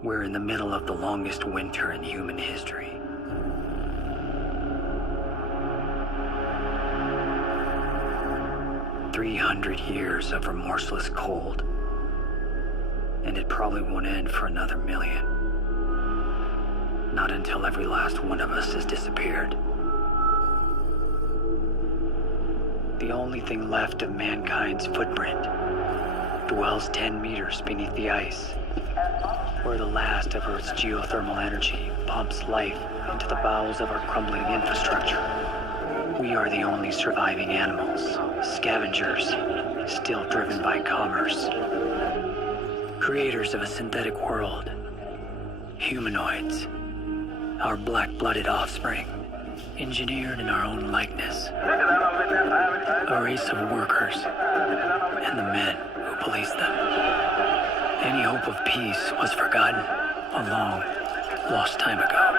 We're in the middle of the longest winter in human history. "300 years of remorseless cold. And it probably won't end for another million. Not until every last one of us has disappeared. The only thing left of mankind's footprint dwells 10 meters beneath the ice, where the last of Earth's geothermal energy pumps life into the bowels of our crumbling infrastructure. We are the only surviving animals, scavengers, still driven by commerce. Creators of a synthetic world. Humanoids. Our black-blooded offspring. Engineered in our own likeness. A race of workers. And the men who police them. Any hope of peace was forgotten a long, lost time ago.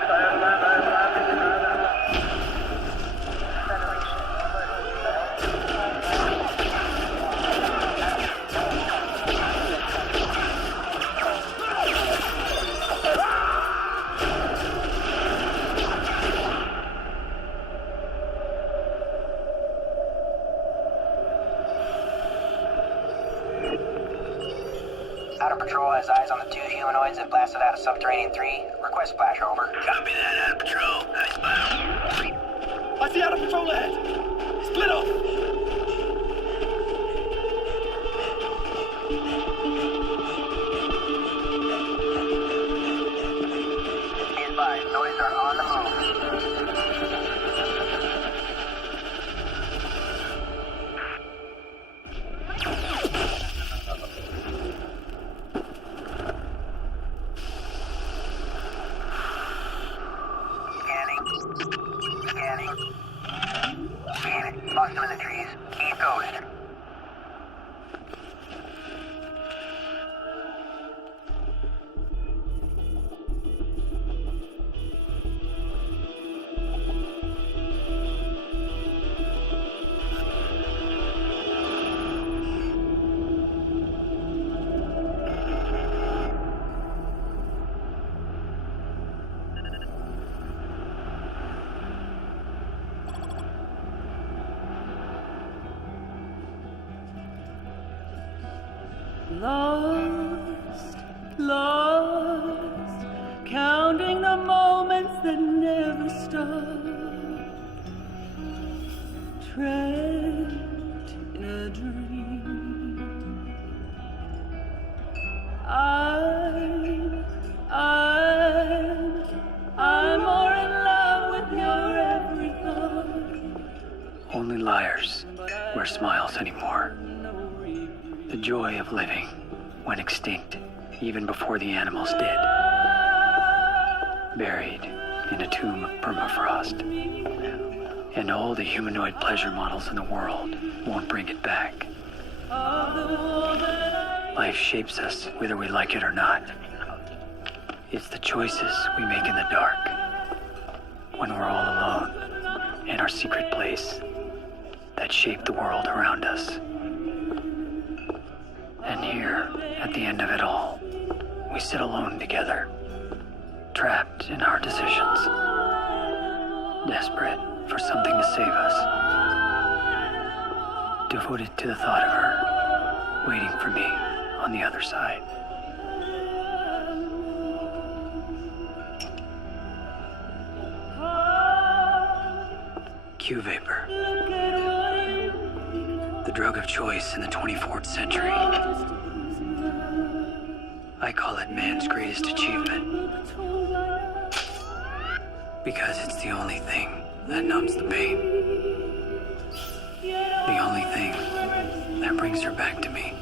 Outer Patrol has eyes on the 2 humanoids that blasted out of Subterranean 3. Request splash, over. Copy that, Outer Patrol. Nice spot. I see Outer Patrol ahead. Split off. Be advised, noise are on the move. Lost him in the trees. He's ghost. Lost, lost, counting the moments that never stop. Trapped in a dream. I'm more in love with your every thought. Only liars wear smiles anymore. The joy of living went extinct even before the animals did. Buried in a tomb of permafrost. And all the humanoid pleasure models in the world won't bring it back. Life shapes us whether we like it or not. It's the choices we make in the dark, when we're all alone in our secret place, that shape the world around us. And here, at the end of it all, we sit alone together, trapped in our decisions, desperate for something to save us, devoted to the thought of her, waiting for me on the other side. Q-vapor. The drug of choice in the 24th century. I call it man's greatest achievement. Because it's the only thing that numbs the pain. The only thing that brings her back to me.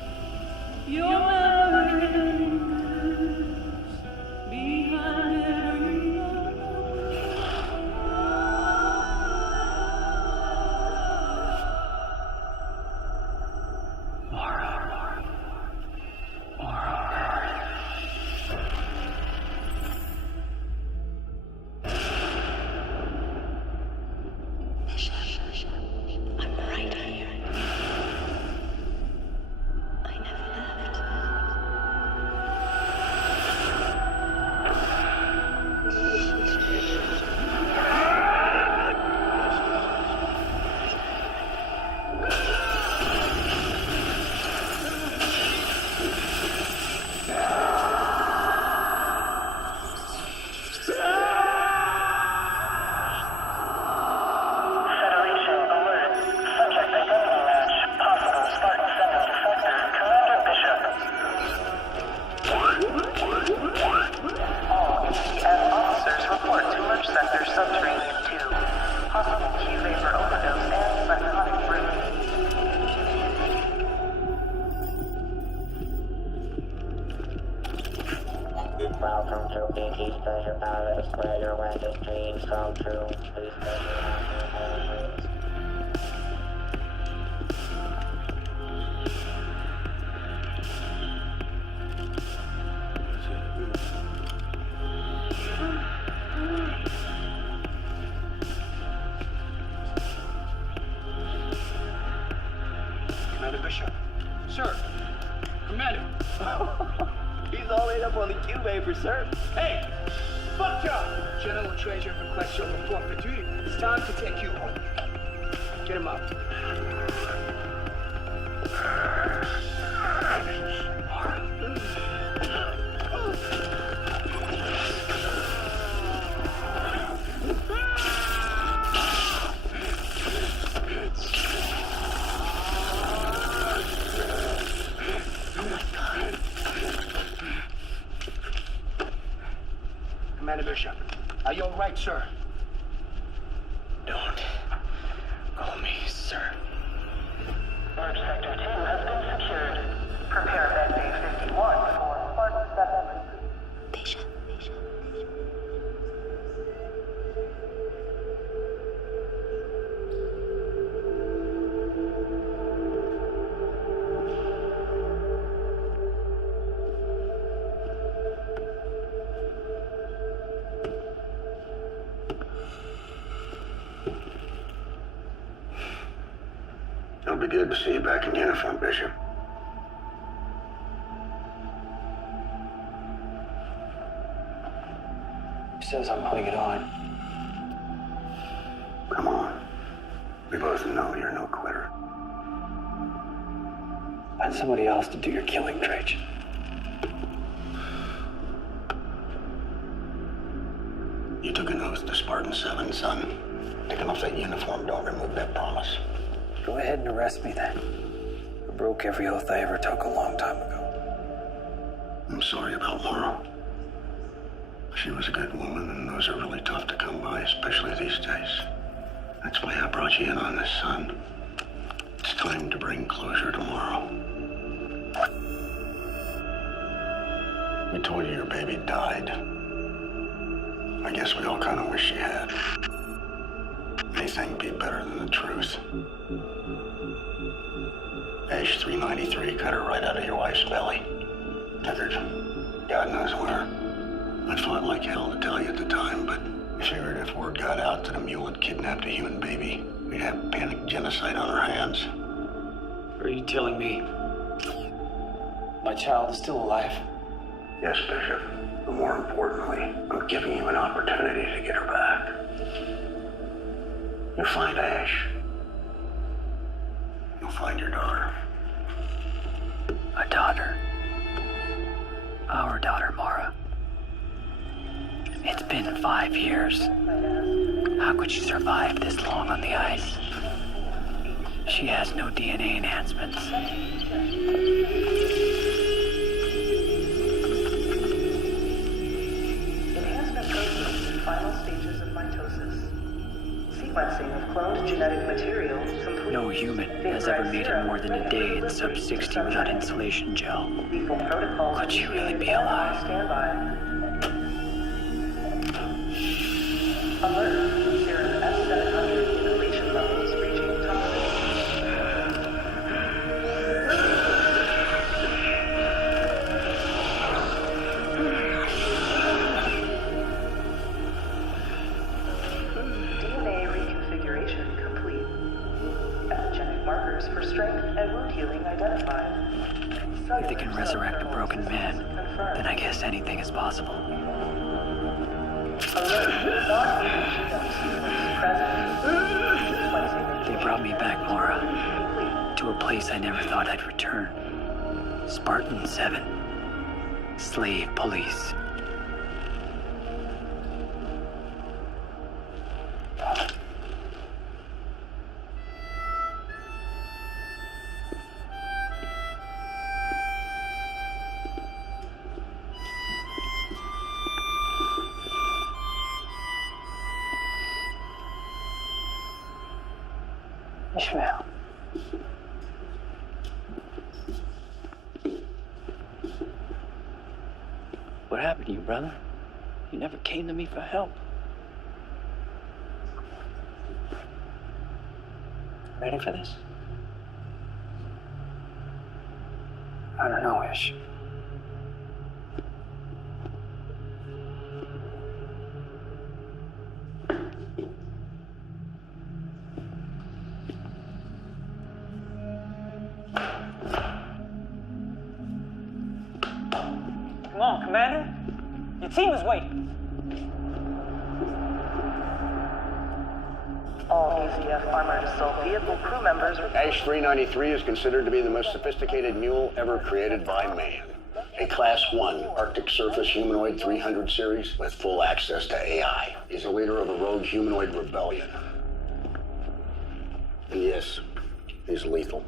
Welcome to BT's Treasure Palace, where your wildest dreams come true. Please stay behind. Commander Bishop. Sir. Commander. He's all laid up on the Q paper, sir. Hey! Fuck job! General Treasure requests your report for duty. It's time to take you home. Get him up. Commander Bishop, are you all right, sir? Don't call me sir. Merge Sector 2 has been secured. Prepare Med Bay 51 for Part 7. It'll be good to see you back in uniform, Bishop. He says I'm putting it on. Come on. We both know you're no quitter. Find somebody else to do your killing, Trajan. You took an oath to Spartan 7, son. Taking off that uniform don't remove that promise. Go ahead and arrest me then. I broke every oath I ever took a long time ago. I'm sorry about Laura. She was a good woman, and those are really tough to come by, especially these days. That's why I brought you in on this, son. It's time to bring closure tomorrow. We told you your baby died. I guess we all kind of wish she had. Anything be better than the truth. Ash 393 cut her right out of your wife's belly. Took her to God knows where. I fought like hell to tell you at the time, but I figured if word got out that a mule had kidnapped a human baby, we'd have panic genocide on our hands. Are you telling me my child is still alive? Yes, Bishop. But more importantly, I'm giving you an opportunity to get her back. You find Ash. You'll find your daughter. A daughter. Our daughter, Mara. It's been 5 years. How could she survive this long on the ice? She has no DNA enhancements. Enhancement process in final stages of mitosis. Sequencing of cloned genetic material complete. No human has ever made it more than a day in sub-60 without insulation gel. Lethal protocols. Could she really be alive? Standby. Alert. Serum S700 inhalation levels reaching tolerance. DNA reconfiguration complete. Epigenetic markers for strength and wound healing identified. If they can resurrect a broken man, then I guess anything is possible. They brought me back, Mara, to a place I never thought I'd return. Spartan 7. Slave police. Ishmael. What happened to you, brother? You never came to me for help. Ready for this? I don't know, Ish. Come on, Commander. Your team is waiting. All AZF armored assault vehicle crew members are... Ash 393 is considered to be the most sophisticated mule ever created by man. A Class 1 Arctic Surface Humanoid 300 series with full access to AI. He's a leader of a rogue humanoid rebellion. And yes, he's lethal.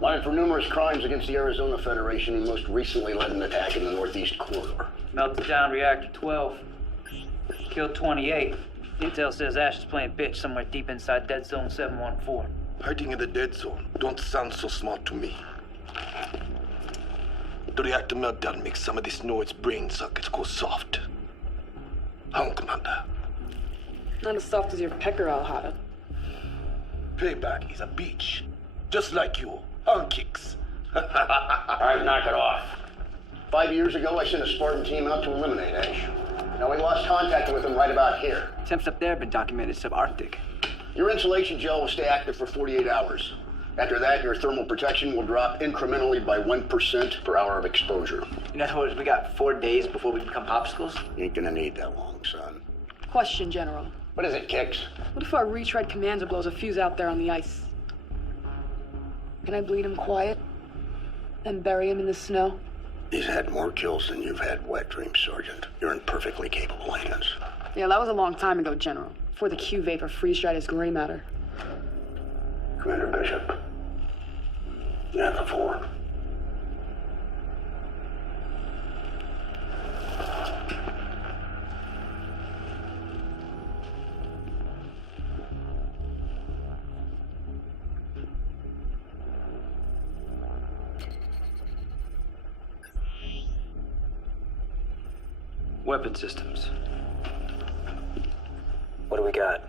Wanted for numerous crimes against the Arizona Federation, and most recently led an attack in the Northeast Corridor. Melted down Reactor 12. Killed 28. Intel says Ash is playing bitch somewhere deep inside Dead Zone 714. Hiding in the dead zone don't sound so smart to me. The reactor meltdown makes some of this Noid's brain sockets go soft. Commander. Not as soft as your pecker, Al-Hada. Payback is a bitch. Just like you. Kicks. All right, knock it off. 5 years ago, I sent a Spartan team out to eliminate Ash. Now, we lost contact with him right about here. Temps up there have been documented subarctic. Your insulation gel will stay active for 48 hours. After that, your thermal protection will drop incrementally by 1% per hour of exposure. In other words, we got 4 days before we become popsicles? You ain't gonna need that long, son. Question, General. What is it, Kix? What if our retread commander blows a fuse out there on the ice? Can I bleed him quiet? And bury him in the snow? He's had more kills than you've had wet dreams, Sergeant. You're in perfectly capable hands. Yeah, that was a long time ago, General. Before the Q-Vapor freeze-dried his gray matter. Commander Bishop. Yeah, the 4. Weapon systems. What do we got?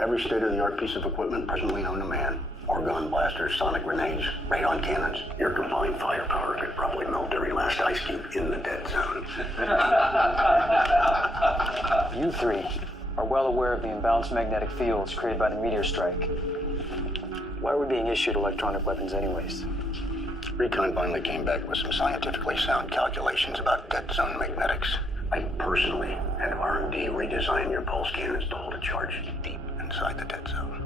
Every state-of-the-art piece of equipment presently known to man. Orgon blasters, sonic grenades, radon cannons. Your combined firepower could probably melt every last ice cube in the dead zone. You three are well aware of the imbalanced magnetic fields created by the meteor strike. Why are we being issued electronic weapons anyways? Recon finally came back with some scientifically sound calculations about dead zone magnetics. I personally had R&D redesign your pulse cannons to hold a charge deep inside the dead zone.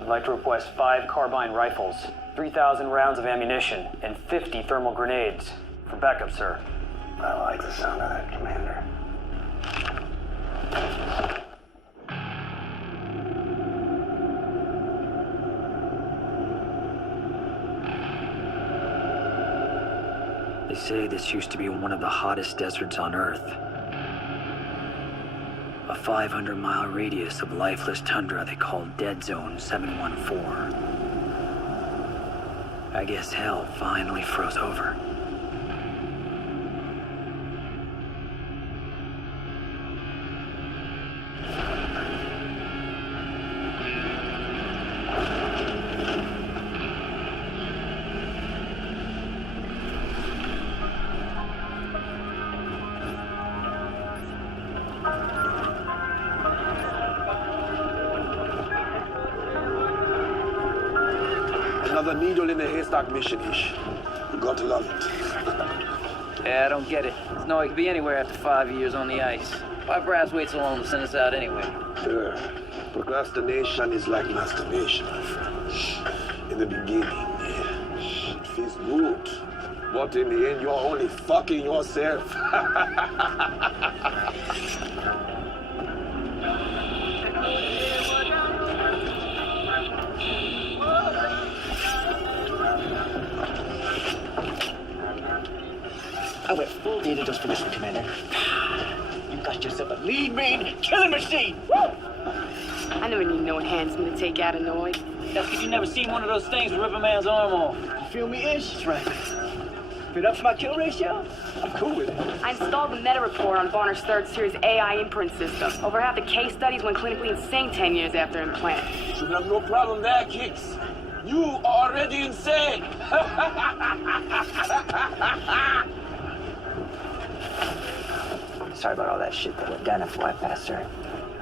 I'd like to request 5 carbine rifles, 3,000 rounds of ammunition, and 50 thermal grenades. For backup, sir. I like the sound of that, Commander. They say this used to be one of the hottest deserts on Earth. A 500-mile radius of lifeless tundra they call Dead Zone 714. I guess hell finally froze over. Another needle in the haystack mission-ish. You gotta love it. Yeah, I don't get it. There's no way it could be anywhere after 5 years on the ice. Why brass wait so long to send us out anyway? Procrastination is like masturbation, my friend. In the beginning, yeah, it feels good. But in the end, you're only fucking yourself. I went full data just for this one, Commander. You got yourself a lead brain killing machine! Woo! I never need no enhancement to take out a Noid. That's because you never seen one of those things rip a man's arm off. You feel me, Ish? That's right. If it ups my kill ratio, I'm cool with it. I installed the meta report on Bonner's third series AI imprint system. Over half the case studies went clinically insane 10 years after implant. Should have no problem there, Kicks. You are already insane. Sorry about all that shit that went down at Fly Faster.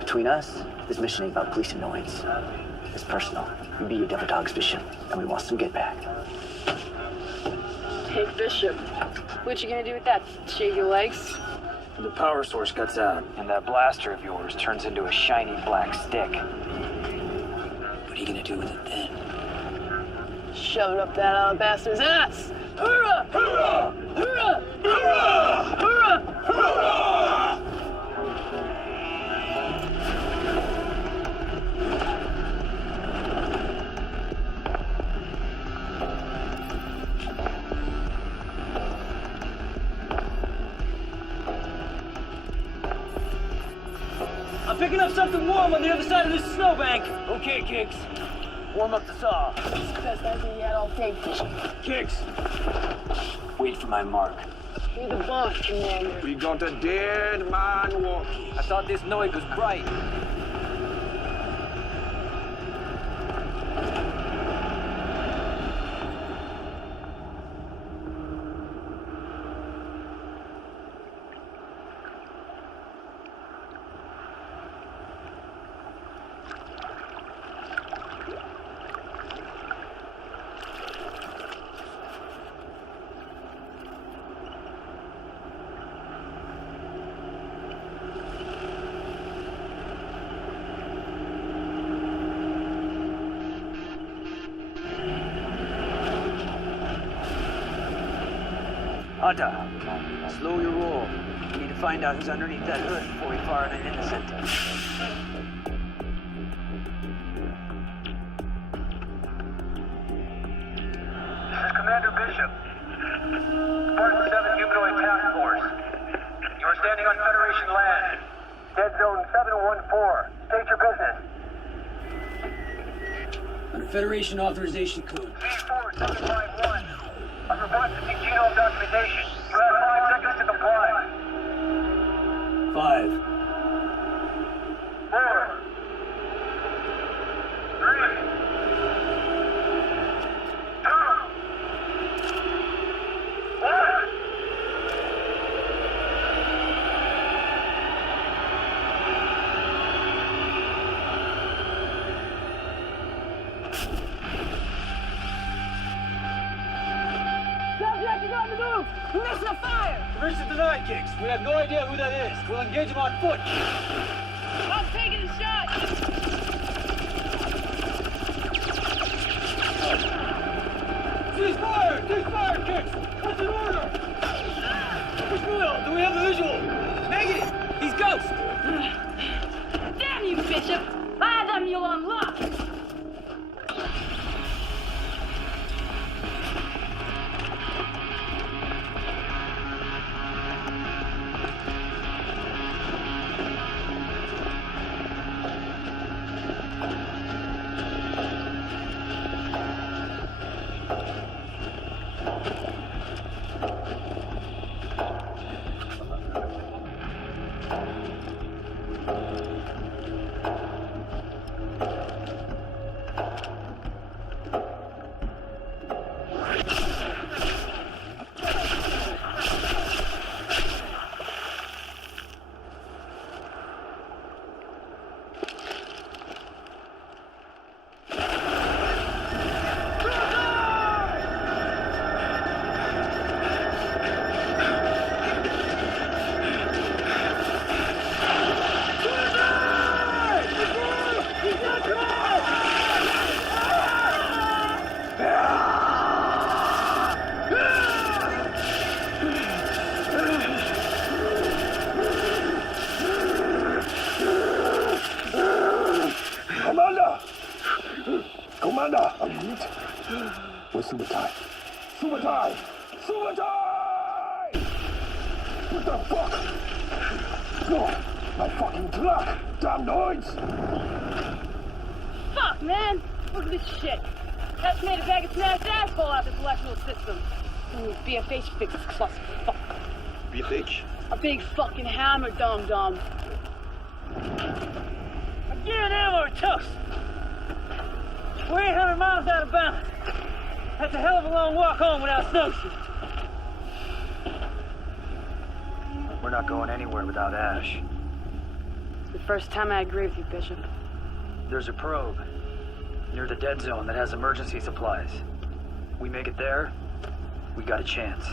Between us, this mission ain't about police annoyance. It's personal. We be your devil dogs, Bishop, and we want some get back. Hey, Bishop. What you gonna do with that? Shave your legs? The power source cuts out, and that blaster of yours turns into a shiny black stick. What are you gonna do with it then? Shove it up that bastard's ass! Hoorah! Hoorah! Hoorah! Hoorah! Hoorah! Hoorah! I'm picking up something warm on the other side of this snowbank. Okay, Kicks. Warm up the saw. It's the best idea you had all day, Bishop. Kicks. Wait for my mark. Be the boss, Commander. We got a dead man walking. I thought this noise was bright. Hunter, slow your roll. We need to find out who's underneath that hood before we fire on an innocent. This is Commander Bishop. Spartan 7 Humanoid Task Force. You are standing on Federation land. Dead Zone 714. State your business. Under Federation authorization code. C4751. I'm requesting genome documentation. You have 5 seconds to comply. 5. 4. 3. 2. 1. Subject is on the move! Permission to fire! Permission denied, Kicks. We have no idea who that is. We'll engage him on foot. I'm taking a shot! Cease fire! Cease fire, Kicks! What's an order? Will, do we have the visual? Negative! He's ghost! Damn you, Bishop! By them you'll unlock! Commander! Where's Subutai? Subutai! Subutai! What the fuck? No! My fucking truck! Damn noise! Fuck, man! Look at this shit. That's made a bag of smashed asphalt out of this electrical system. Ooh, BFH fixes clusterfuck. BFH? A big fucking hammer, dum-dum. Again, ammo toast. We're 800 miles out of bounds. That's a hell of a long walk home without snowshoes. We're not going anywhere without Ash. It's the first time I agree with you, Bishop. There's a probe near the dead zone that has emergency supplies. We make it there, we got a chance.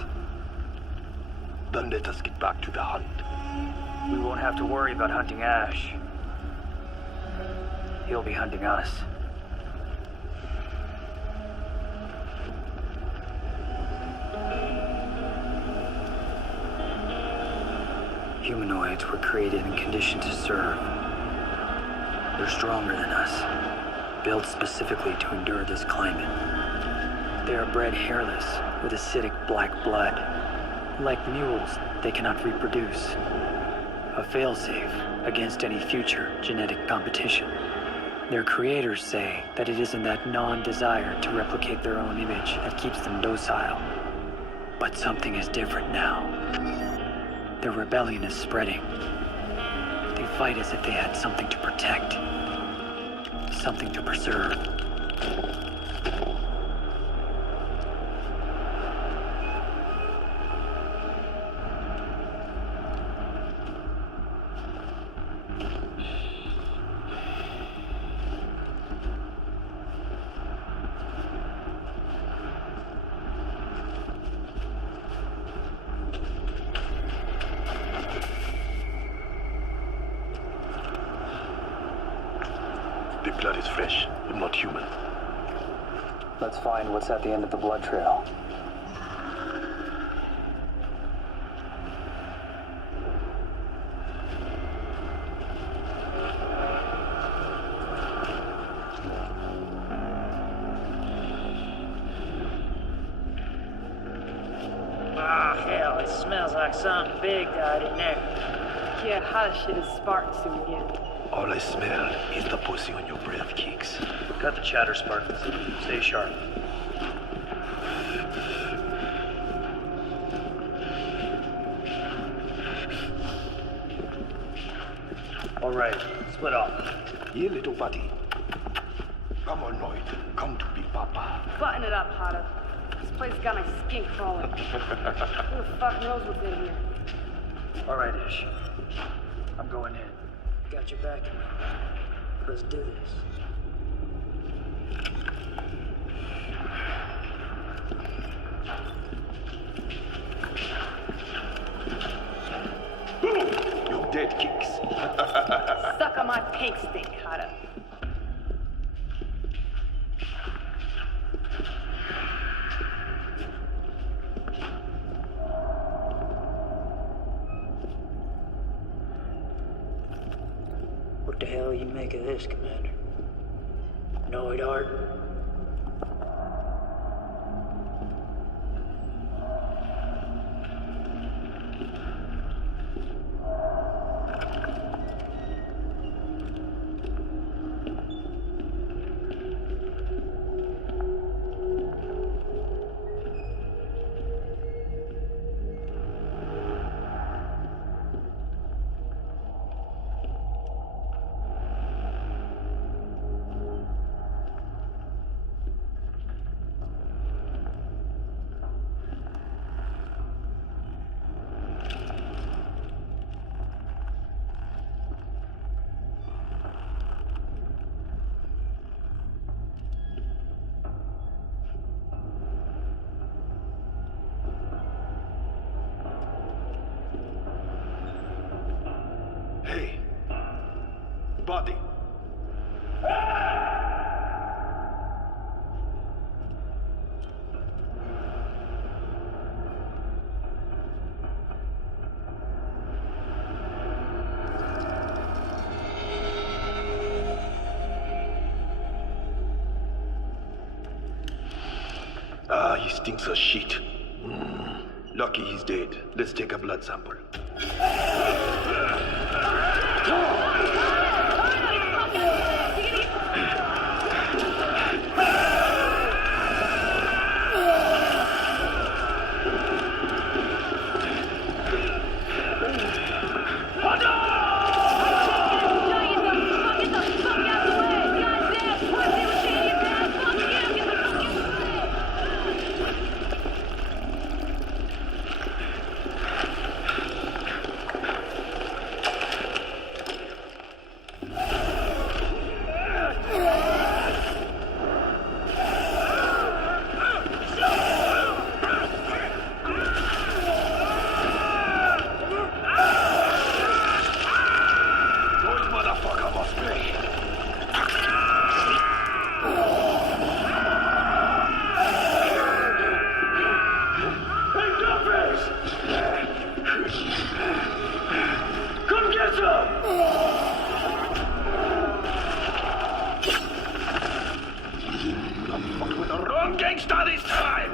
Then let us get back to the hunt. We won't have to worry about hunting Ash. He'll be hunting us. Humanoids were created and conditioned to serve. They're stronger than us, built specifically to endure this climate. They are bred hairless, with acidic black blood. Like mules, they cannot reproduce. A failsafe against any future genetic competition. Their creators say that it isn't that non-desire to replicate their own image that keeps them docile. But something is different now. Their rebellion is spreading. They fight as if they had something to protect, something to preserve. The blood is fresh, but not human. Let's find what's at the end of the blood trail. Ah, hell, it smells like something big died in there. Yeah, how the shit is Spartan soon again. All I smell is the pussy on your breath kicks. Cut the chatter, Spartans. Stay sharp. All right, split off. Here, little buddy. Come on, Lloyd. Come to Big Papa. Button it up, Hotter. This place got my skin crawling. Who the fuck knows what's in here? All right, Ish. I'm going in. Got your back. Let's do this. You dead kicks. Suck on my pink stick, Hotter. What the hell you make of this, Commander? Know it, Art? Hey, buddy. Ah, he stinks of shit. Lucky he's dead. Let's take a blood sample. gangster this time!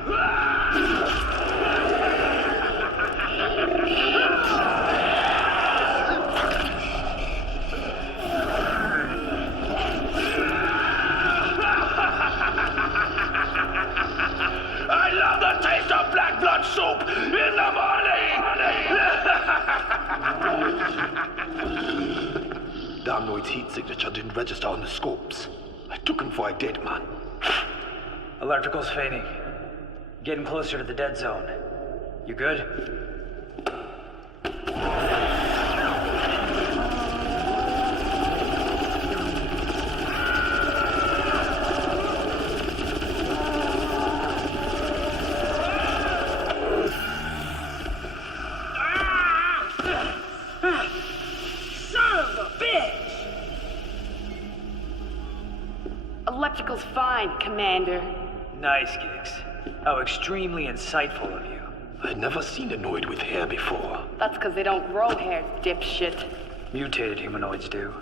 I love the taste of black blood soup in the morning! Damnoid's heat signature didn't register on the scopes. I took him for a dead man. Electrical's fading. Getting closer to the dead zone. You good? Electrical's fine, Commander. Nice gigs. How extremely insightful of you. I'd never seen a Noid with hair before. That's because they don't grow hair, dipshit. Mutated humanoids do.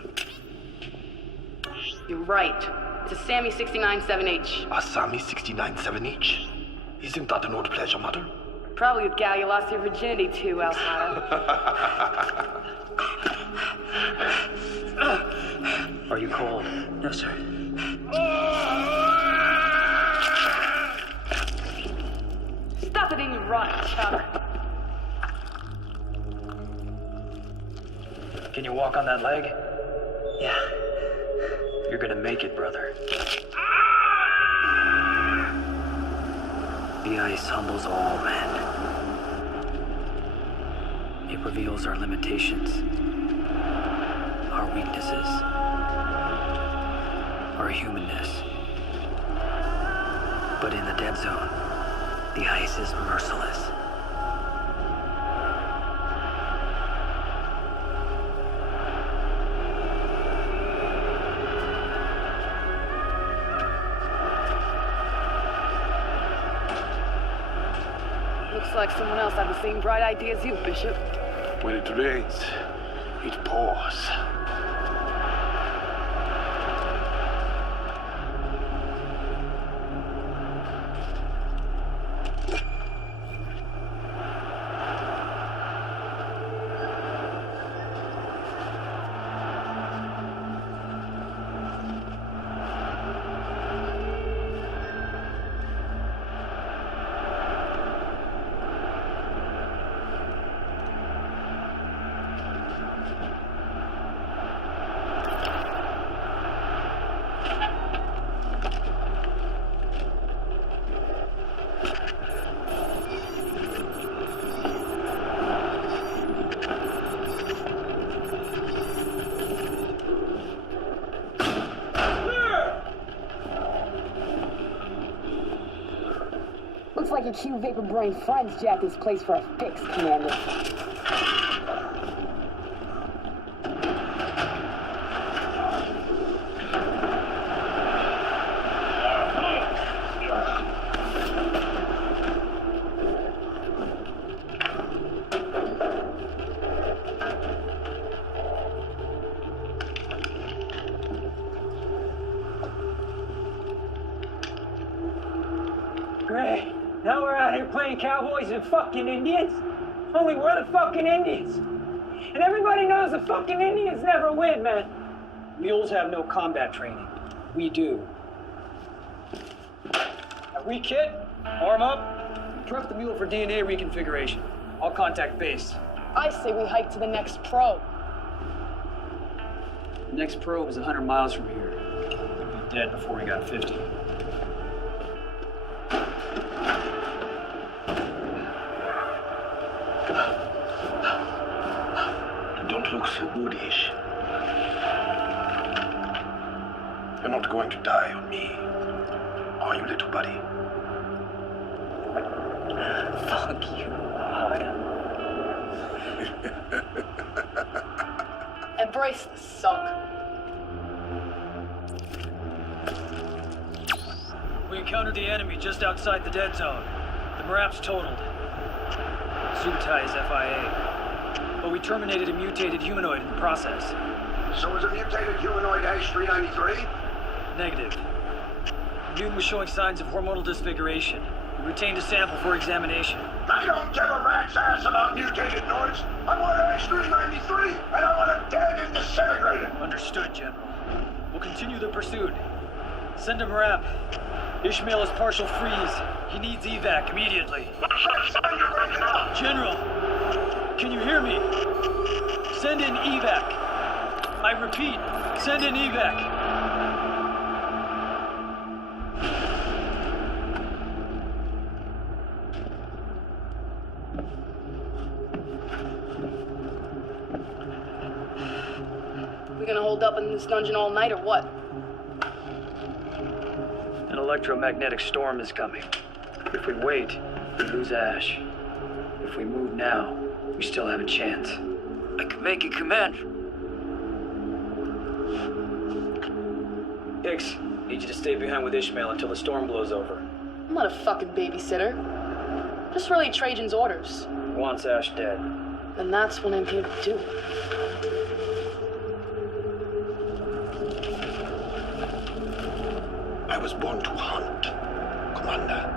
You're right. It's a Sammy 69-7H. A Sammy 69-7H? Isn't that an old pleasure matter? Probably the gal you lost your virginity to, Alfaro. Are you cold? No, sir. Stop it in your rot, Chuck. Can you walk on that leg? Yeah. You're gonna make it, brother. The ice humbles all men. It reveals our limitations, our weaknesses, our humanness. But in the dead zone, the ice is merciless. Looks like someone else had the same bright idea as you, Bishop. When it rains, it pours. Looks like your Q Vapor Brain friends jacked this place for a fix, Commander. Great. Now we're out here playing cowboys and fucking Indians? Only we're the fucking Indians. And everybody knows the fucking Indians never win, man. Mules have no combat training. We do. Now re-kit, arm up, prep the mule for DNA reconfiguration. I'll contact base. I say we hike to the next probe. The next probe is 100 miles from here. We'd be dead before we got 50. Don't look so goodish. You're not going to die on me, are you, little buddy? Fuck you, God. Embrace the suck. We encountered the enemy just outside the dead zone. The MRAP's totaled. Subutai is FIA. But we terminated a mutated humanoid in the process. So is a mutated humanoid H-393? Negative. Noon was showing signs of hormonal disfiguration. We retained a sample for examination. I don't give a rat's ass about mutated noise. I want an X-393, and I want it dead and disintegrated. Understood, General. We'll continue the pursuit. Send him rep. Ishmael is partial freeze. He needs evac immediately. General, can you hear me? Send in evac. I repeat, send in evac. We gonna hold up in this dungeon all night or what? An electromagnetic storm is coming. If we wait, we lose Ash. If we move now, we still have a chance. I can make it, Commander. Hicks, need you to stay behind with Ishmael until the storm blows over. I'm not a fucking babysitter. Just relay Trajan's orders. Wants Ash dead. And that's what I'm here to do. I was born to hunt, Commander.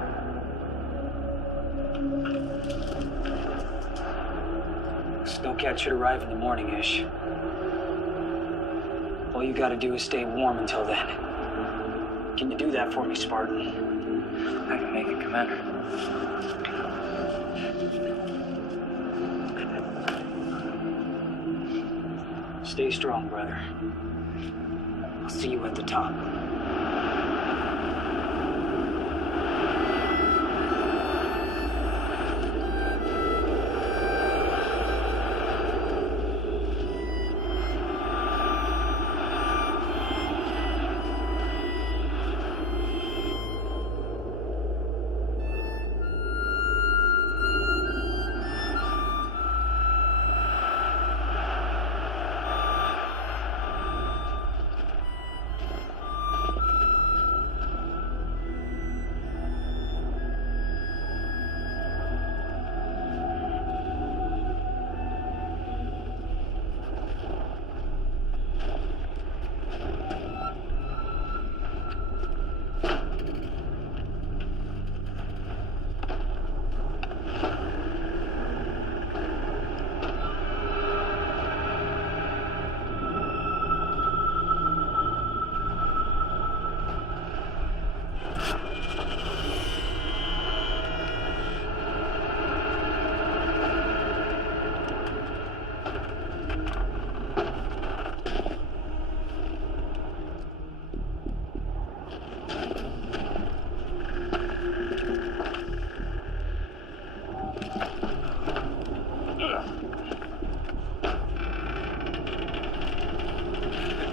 Snowcat should arrive in the morning, Ish. All you gotta do is stay warm until then. Can you do that for me, Spartan? I can make it, Commander. Stay strong, brother. I'll see you at the top.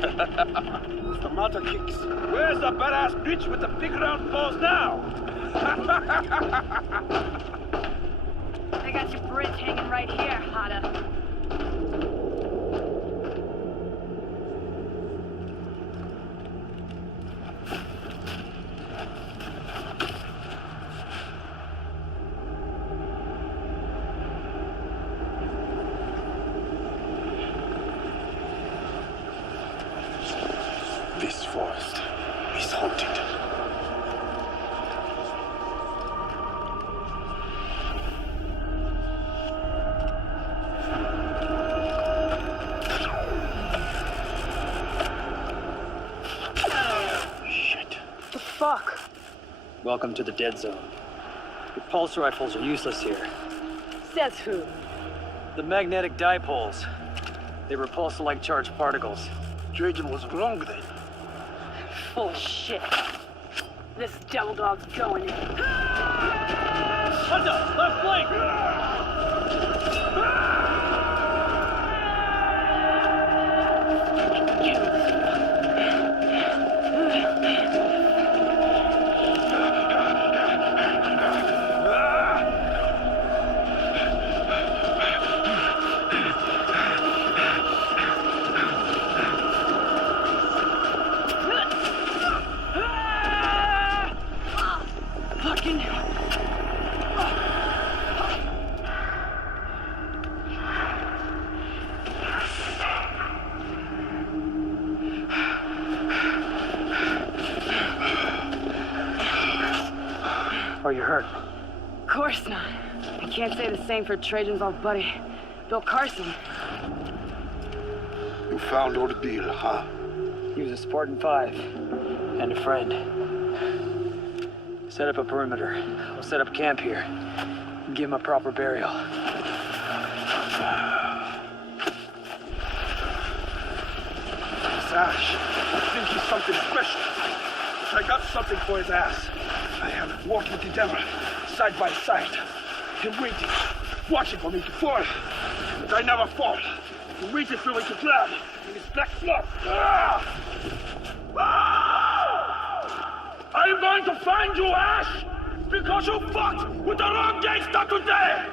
What's the matter, Kicks? Where's the badass bitch with the big round balls now? I got your bridge hanging right here, Hada. This forest is haunted. Shit. The fuck? Welcome to the dead zone. Your pulse rifles are useless here. Says who? The magnetic dipoles. They repulse like charged particles. Trajan was wrong then. Full of shit. This devil dog's going in. Hunter, left flank! Are you hurt? Of course not. I can't say the same for Trajan's old buddy, Bill Carson. You found Ordeal, huh? He was a Spartan 5 and a friend. Set up a perimeter. We'll set up camp here. And give him a proper burial. Ash, I think he's something special. But I got something for his ass. I have walked with the devil, side by side. Him waiting, watching for me to fall. But I never fall. He waited for me to drown in his black blood. I'm going to find you, Ash! Because you fought with the wrong gangster today!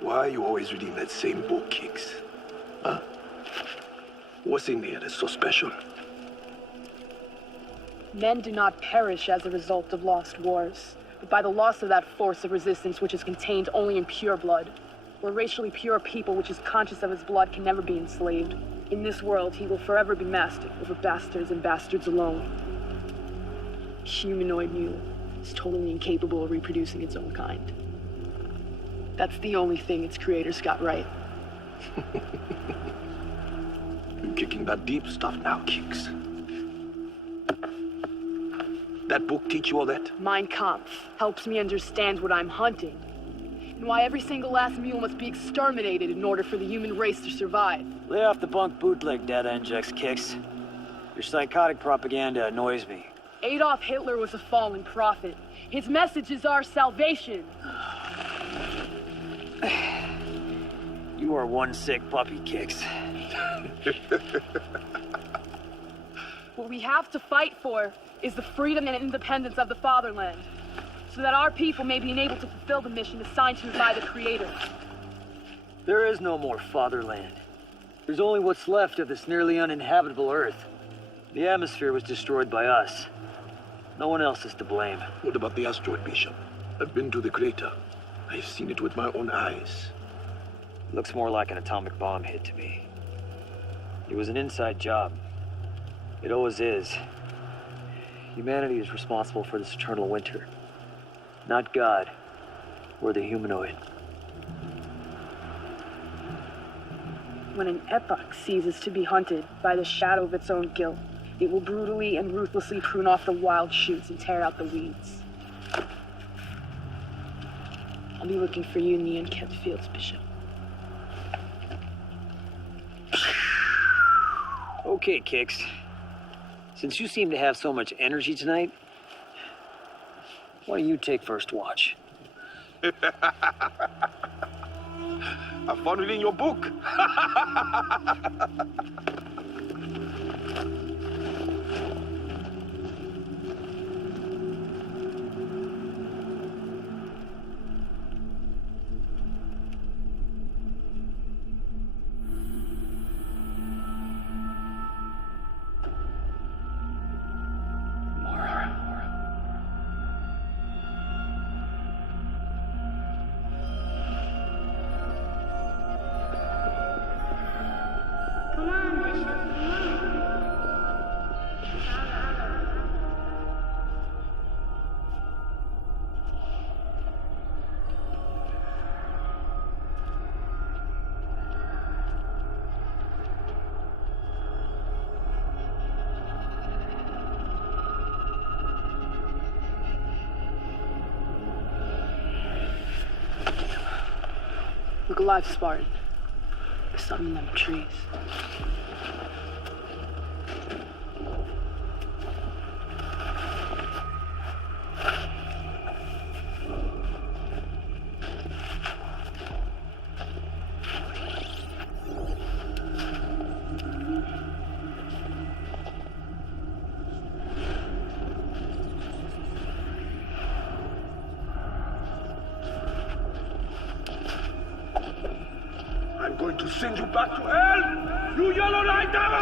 Why are you always reading that same book, Kicks? Huh? What's in there that's so special? Men do not perish as a result of lost wars, but by the loss of that force of resistance which is contained only in pure blood. Where racially pure people which is conscious of his blood can never be enslaved. In this world, he will forever be master over bastards and bastards alone. Humanoid mule is totally incapable of reproducing its own kind. That's the only thing its creators got right. You're kicking that deep stuff now, Kicks. That book teach you all that? Mein Kampf helps me understand what I'm hunting, and why every single last mule must be exterminated in order for the human race to survive. Lay off the bunk bootleg data injects, Kicks. Your psychotic propaganda annoys me. Adolf Hitler was a fallen prophet. His message is our salvation. You are one sick puppy, Kicks. What we have to fight for is the freedom and independence of the fatherland, so that our people may be enabled to fulfill the mission assigned to us by the Creator. There is no more fatherland. There's only what's left of this nearly uninhabitable Earth. The atmosphere was destroyed by us. No one else is to blame. What about the asteroid, Bishop? I've been to the crater. I've seen it with my own eyes. Looks more like an atomic bomb hit to me. It was an inside job. It always is. Humanity is responsible for this eternal winter. Not God, or the humanoid. When an epoch ceases to be hunted by the shadow of its own guilt, it will brutally and ruthlessly prune off the wild shoots and tear out the weeds. I'll be looking for you in the unkept fields, Bishop. Okay, Kicks. Since you seem to have so much energy tonight, why don't you take first watch? I found it in your book. Look alive, Spartan. There's something in them trees. to send you back to hell, you yellow-eyed devil!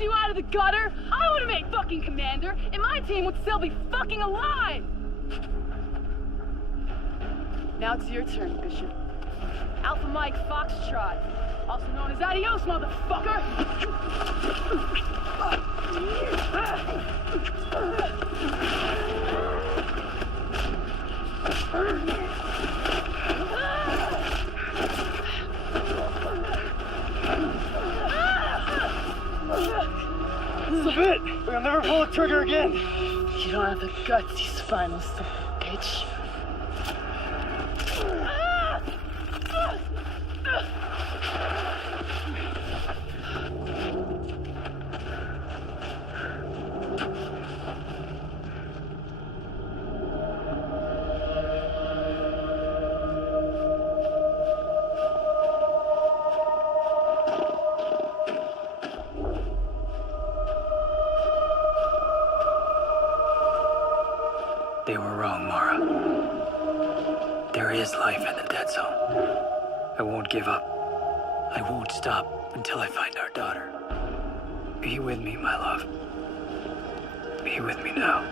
You out of the gutter? I would have made fucking commander, and my team would still be fucking alive! Now it's your turn, Bishop. Alpha Mike Foxtrot, also known as Adios, motherfucker! That's a bit. We'll never pull the trigger again. You don't have the guts, you spinal son of a bitch. They were wrong, Mara. There is life in the dead zone. I won't give up. I won't stop until I find our daughter. Be with me, my love. Be with me now.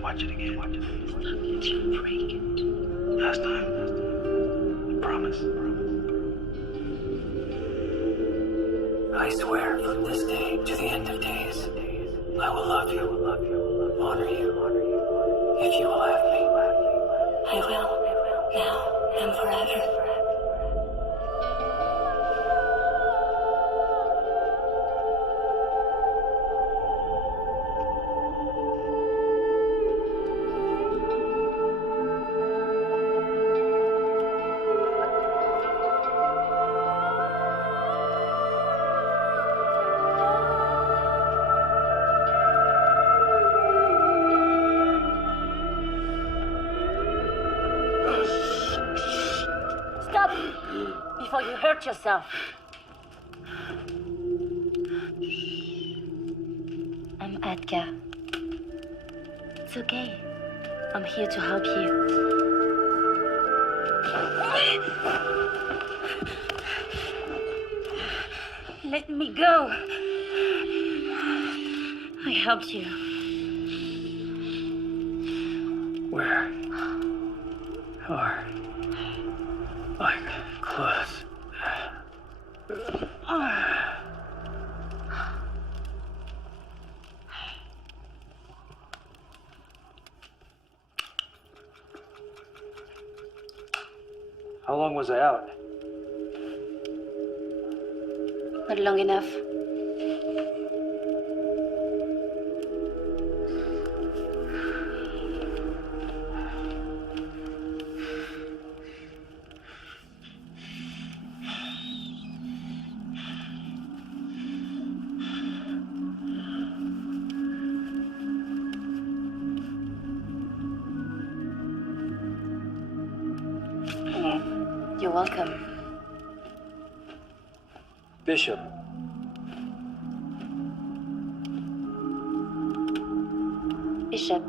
Watch it again. You'll break it. Last time. I promise. I swear from this day to the end of days, I will love you, honor you, if you will have me. I will, now and forever. Before you hurt yourself. I'm Edgar. It's okay. I'm here to help you. Let me go. I helped you. Where are my clothes? How long was I out? Not long enough. You're welcome. Bishop. Bishop.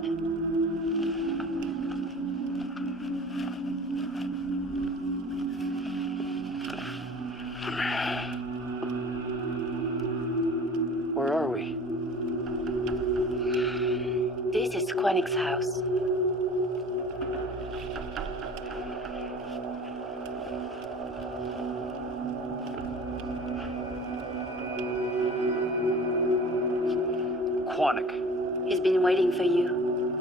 Where are we? This is Quanix's house. Quanic. He's been waiting for you.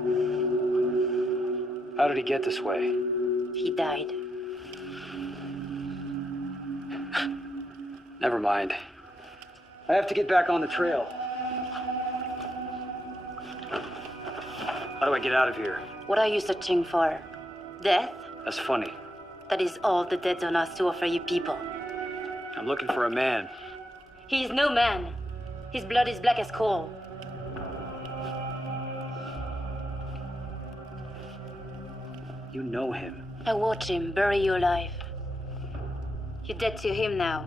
How did he get this way? He died. Never mind. I have to get back on the trail. How do I get out of here? What are you searching for? Death? That's funny. That is all the dead zone has to offer you people. I'm looking for a man. He is no man. His blood is black as coal. You know him. I watched him bury you alive. You're dead to him now.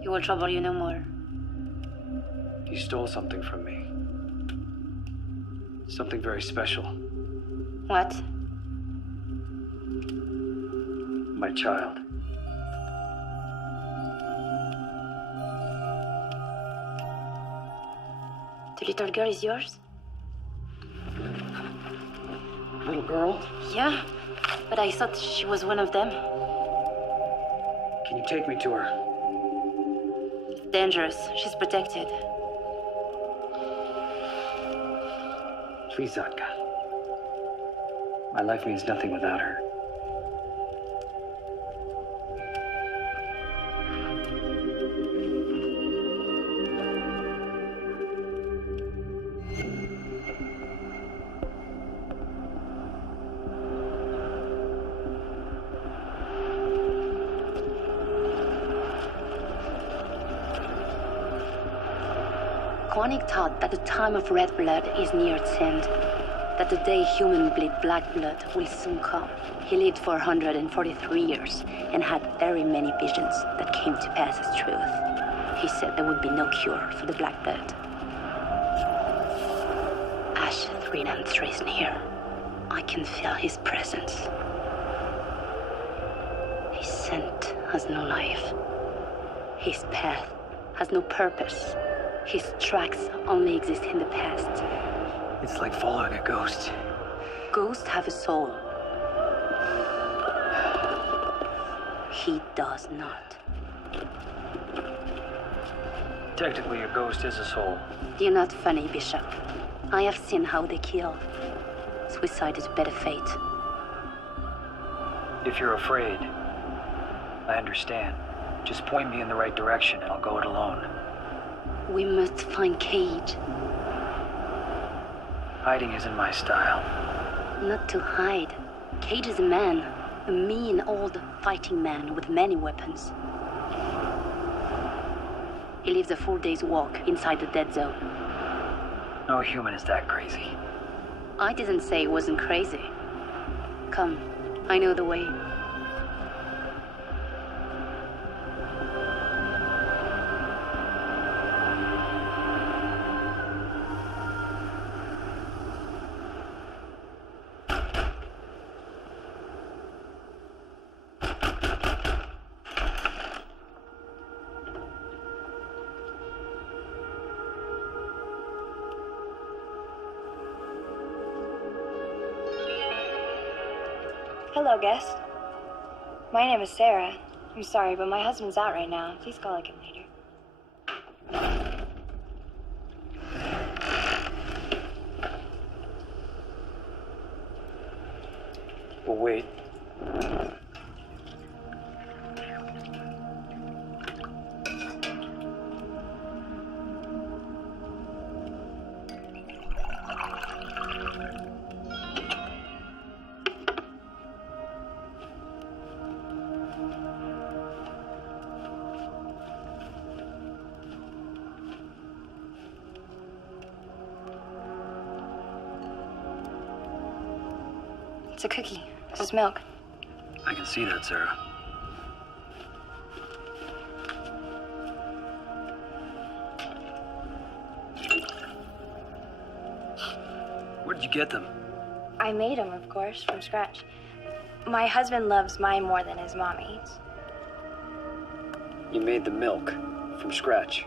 He will trouble you no more. He stole something from me. Something very special. What? My child. The little girl is yours? Little girl? Yeah, but I thought she was one of them. Can you take me to her? It's dangerous. She's protected. Please, Zatka. My life means nothing without her. Koenig taught that the time of red blood is near its end, that the day humans bleed black blood will soon come. He lived for 143 years and had very many visions that came to pass as truth. He said there would be no cure for the black blood. Ash 393 is near. I can feel his presence. His scent has no life. His path has no purpose. His tracks only exist in the past. It's like following a ghost. Ghosts have a soul. He does not. Technically, a ghost is a soul. You're not funny, Bishop. I have seen how they kill. Suicide is a better fate. If you're afraid, I understand. Just point me in the right direction and I'll go it alone. We must find Cage. Hiding isn't my style. Not to hide. Cage is a man. A mean, old fighting man with many weapons. He lives a 4 days walk inside the dead zone. No human is that crazy. I didn't say it wasn't crazy. Come, I know the way. Hello, guest. My name is Sarah. I'm sorry, but my husband's out right now. Please call again later. We'll wait. It's a cookie. This is milk. I can see that, Sarah. Where did you get them? I made them, of course, from scratch. My husband loves mine more than his mommy. You made the milk from scratch.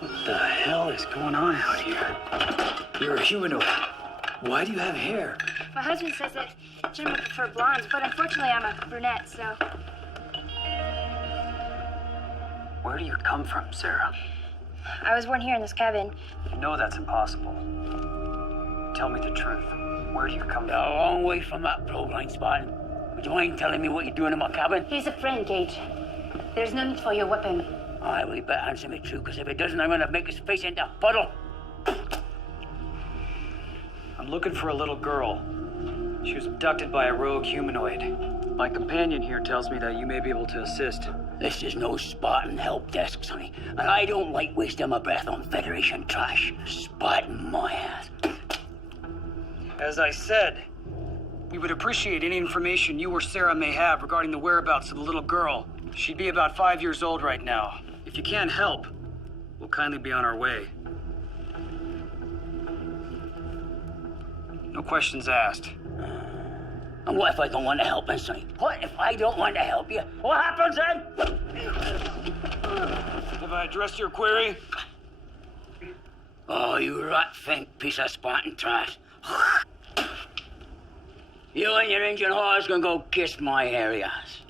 What the hell is going on out here? You're a humanoid. Why do you have hair? My husband says that gentlemen prefer blondes, but unfortunately I'm a brunette, so... Where do you come from, Sarah? I was born here in this cabin. You know that's impossible. Tell me the truth. Where do you come You're a long way from that pro-blind spot. Would you mind telling me what you're doing in my cabin? He's a friend, Cage. There's no need for your weapon. Aye, well, you better answer me true, because if it doesn't, I'm gonna make his face into a puddle. I'm looking for a little girl. She was abducted by a rogue humanoid. My companion here tells me that you may be able to assist. This is no Spartan help desk, sonny. And I don't like wasting my breath on Federation trash. Spartan my ass. As I said, we would appreciate any information you or Sarah may have regarding the whereabouts of the little girl. She'd be about 5 years old right now. If you can't help, we'll kindly be on our way. No questions asked. And what if I don't want to help, Sonny? What if I don't want to help you? What happens then? Have I addressed your query? Oh, you rat-fink piece of Spartan trash. You and your engine whores can go kiss my hairy ass.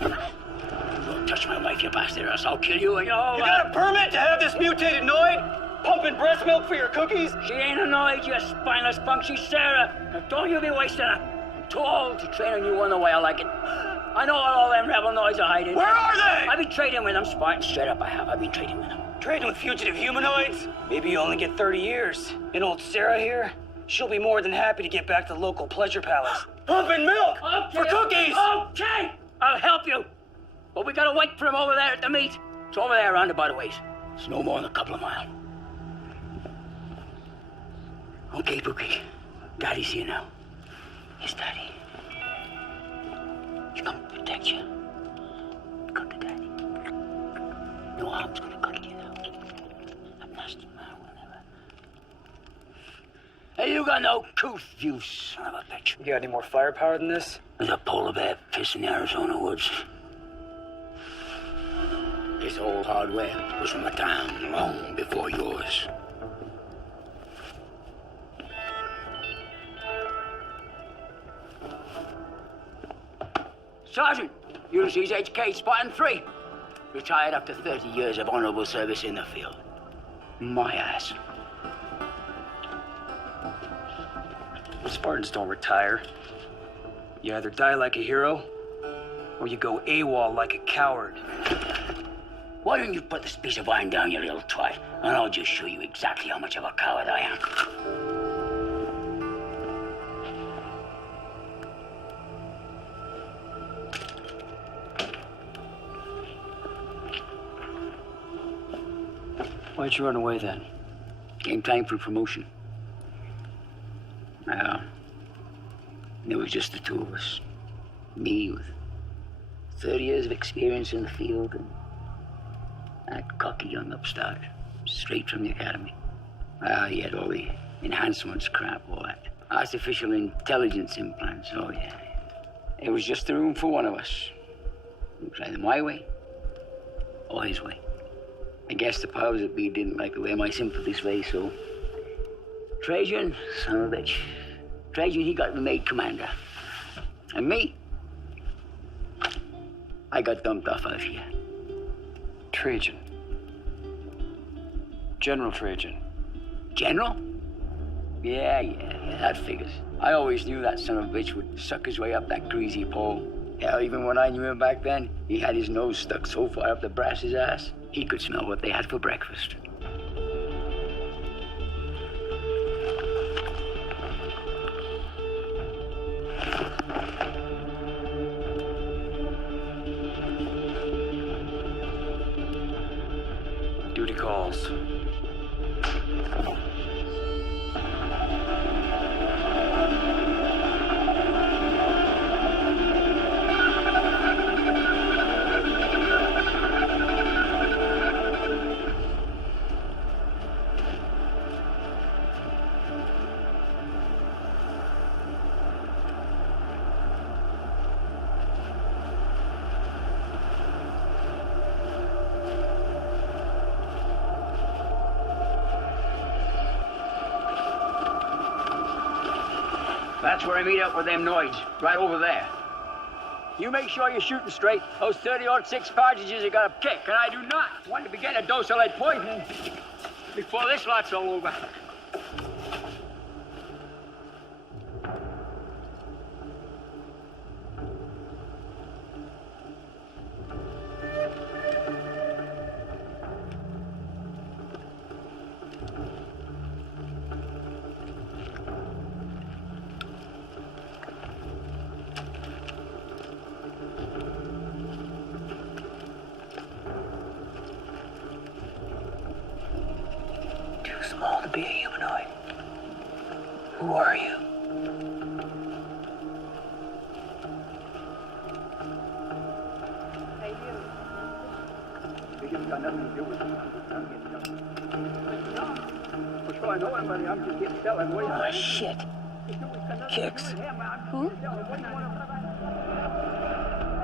Don't touch my wife, you bastard, or else I'll kill you and your You got a permit to have this mutated Noid? Pumping breast milk for your cookies? She ain't a Noid, you spineless punk. She's Sarah. Now don't you be wasting her. I'm too old to train on you one the way I like it. I know what all them rebel Noids are hiding. Where are they? I've been trading with them, Spartan. Straight up I have. I've been trading with them. Trading with fugitive humanoids? Maybe you only get 30 years. And old Sarah here, she'll be more than happy to get back to the local pleasure palace. Pumping milk for cookies! Okay, I'll help you. But we gotta wait for him over there at the meet. It's over there around about a ways. It's no more than a couple of miles. Okay, Bookie. Daddy's here now. Yes, Daddy. He's come to protect you. Come to Daddy. No harm's gonna come to you now. That nasty man will never. Hey, you got no couth, you son of a bitch. You got any more firepower than this? There's a polar bear piss in the Arizona woods. This old hardware was from a time long before yours. Sergeant, Ulysses HK, Spartan 3. Retired after 30 years of honorable service in the field. My ass. Spartans don't retire. You either die like a hero, or you go AWOL like a coward. Why don't you put this piece of iron down, you little twat, and I'll just show you exactly how much of a coward I am. Why'd you run away then? Came time for promotion. It was just the two of us. Me with 30 years of experience in the field, and that cocky young upstart, straight from the academy. He had all the enhancements crap, all that. Artificial intelligence implants, oh yeah. It was just the room for one of us. It was either my way or his way. I guess the powers that be didn't like the way my sympathies lay, so Trajan, son of a bitch. Trajan, he got made commander. And me, I got dumped off out of here. Trajan. General Trajan. General? Yeah, that figures. I always knew that son of a bitch would suck his way up that greasy pole. Hell, even when I knew him back then, he had his nose stuck so far up the brass's ass, he could smell what they had for breakfast. Duty calls. That's where I meet up with them Noids, right over there. You make sure you're shooting straight. Those 30-06 cartridges have got a kick, and I do not want to be getting a dose of lead poison before this lot's all over. Small to be a humanoid. Who are you? Hey, you. Got nothing to do with it. Oh, shit. Kicks. Who?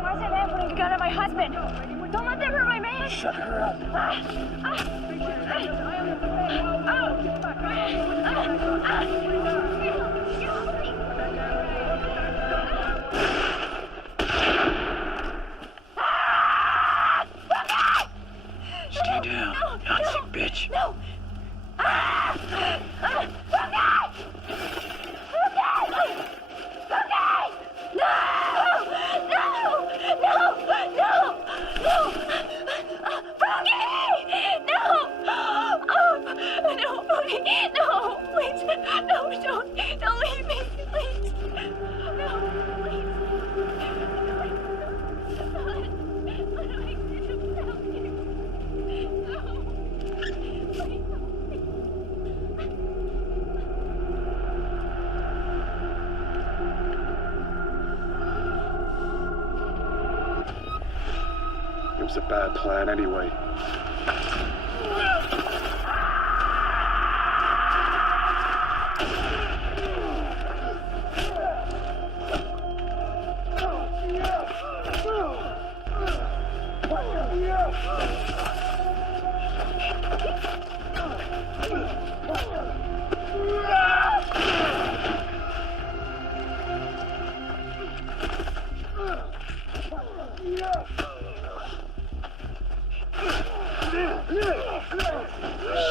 Why is that man putting a gun at my husband? Don't let them hurt my man! Shut her up. Stay down, Nazi bitch. No! Don't leave me, please. No, please. What do I do without you? No. Please. It was a bad plan anyway.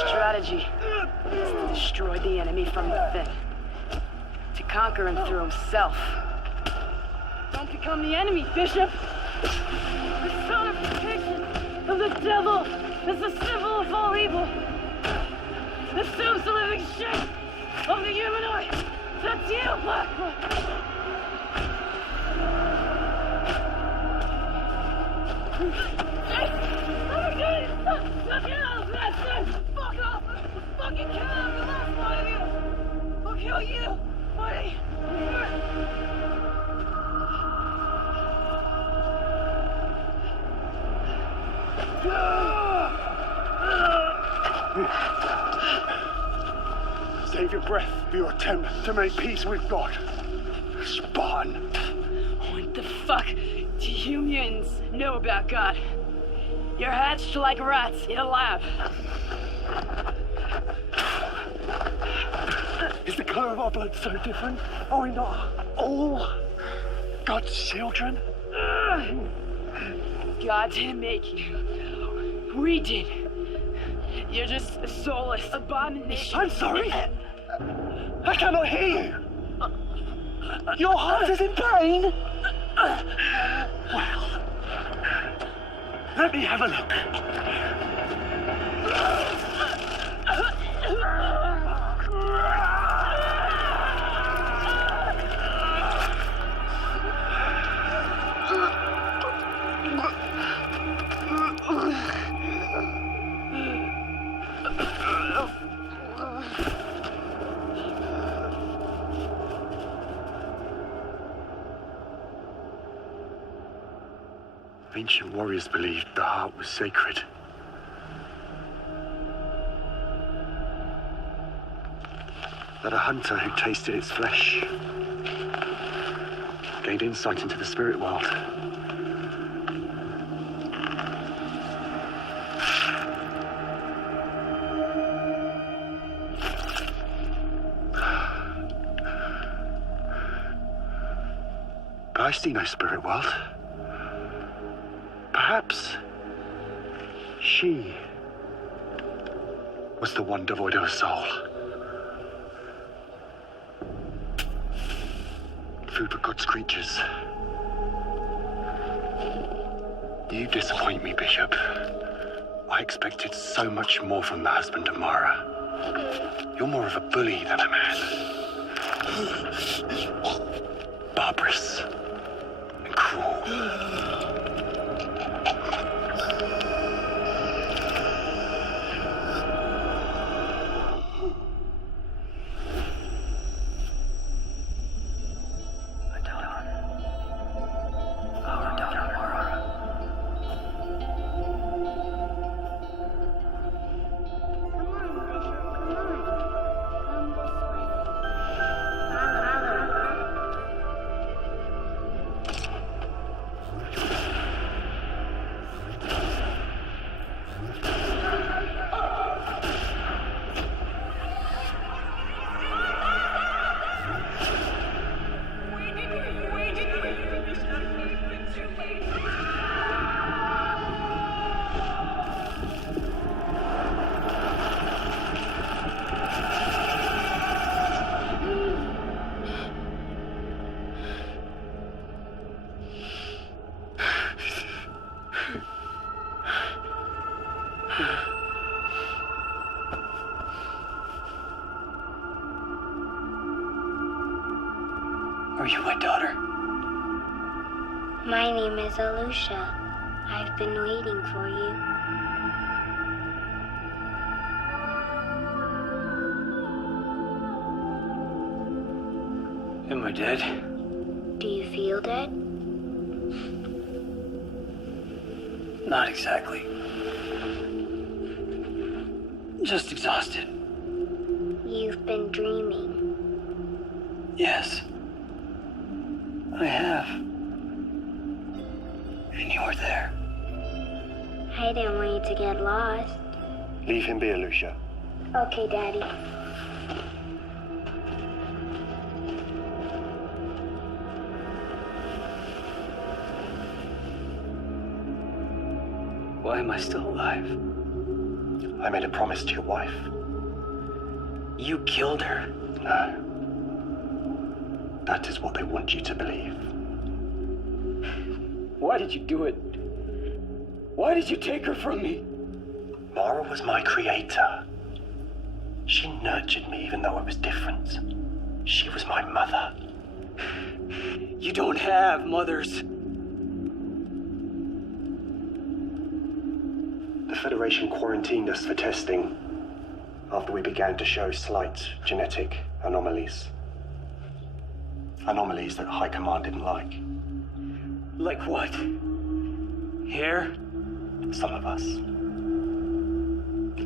Strategy is to destroy the enemy from within, to conquer him through himself. Don't become the enemy, Bishop! The personification of the devil is the symbol of all evil. Assumes the living shape of the humanoid. That's you, Blackwood! Fuck off! Fucking kill him! The last one of you! I'll kill you! Buddy! Save your breath for your attempt to make peace with God. Spawn. What the fuck do you mutants know about God? You're hatched like rats in a lab. Is the colour of our blood so different? Are we not all God's children? God didn't make you. We did. You're just a soulless abomination. I'm sorry. I cannot hear you. Your heart is in pain. Well, let me have a look. Ancient warriors believed the heart was sacred. That a hunter who tasted its flesh gained insight into the spirit world. But I see no spirit world. Perhaps she was the one devoid of a soul. Food for God's creatures. You disappoint me, Bishop. I expected so much more from the husband of Mara. You're more of a bully than a man. Barbarous and cruel. Are you my daughter? My name is Alusha. I've been waiting for you. Am I dead? Do you feel dead? Not exactly. Just exhausted. You've been dreaming. Yes. I have. And you were there. I didn't want you to get lost. Leave him be, Alusha. Okay, Daddy. Why am I still alive? I made a promise to your wife. You killed her. No. That is what they want you to believe. Why did you do it? Why did you take her from me? Mara was my creator. She nurtured me even though I was different. She was my mother. You don't have mothers. The Federation quarantined us for testing after we began to show slight genetic anomalies. Anomalies that High Command didn't like. Like what? Hair? Some of us.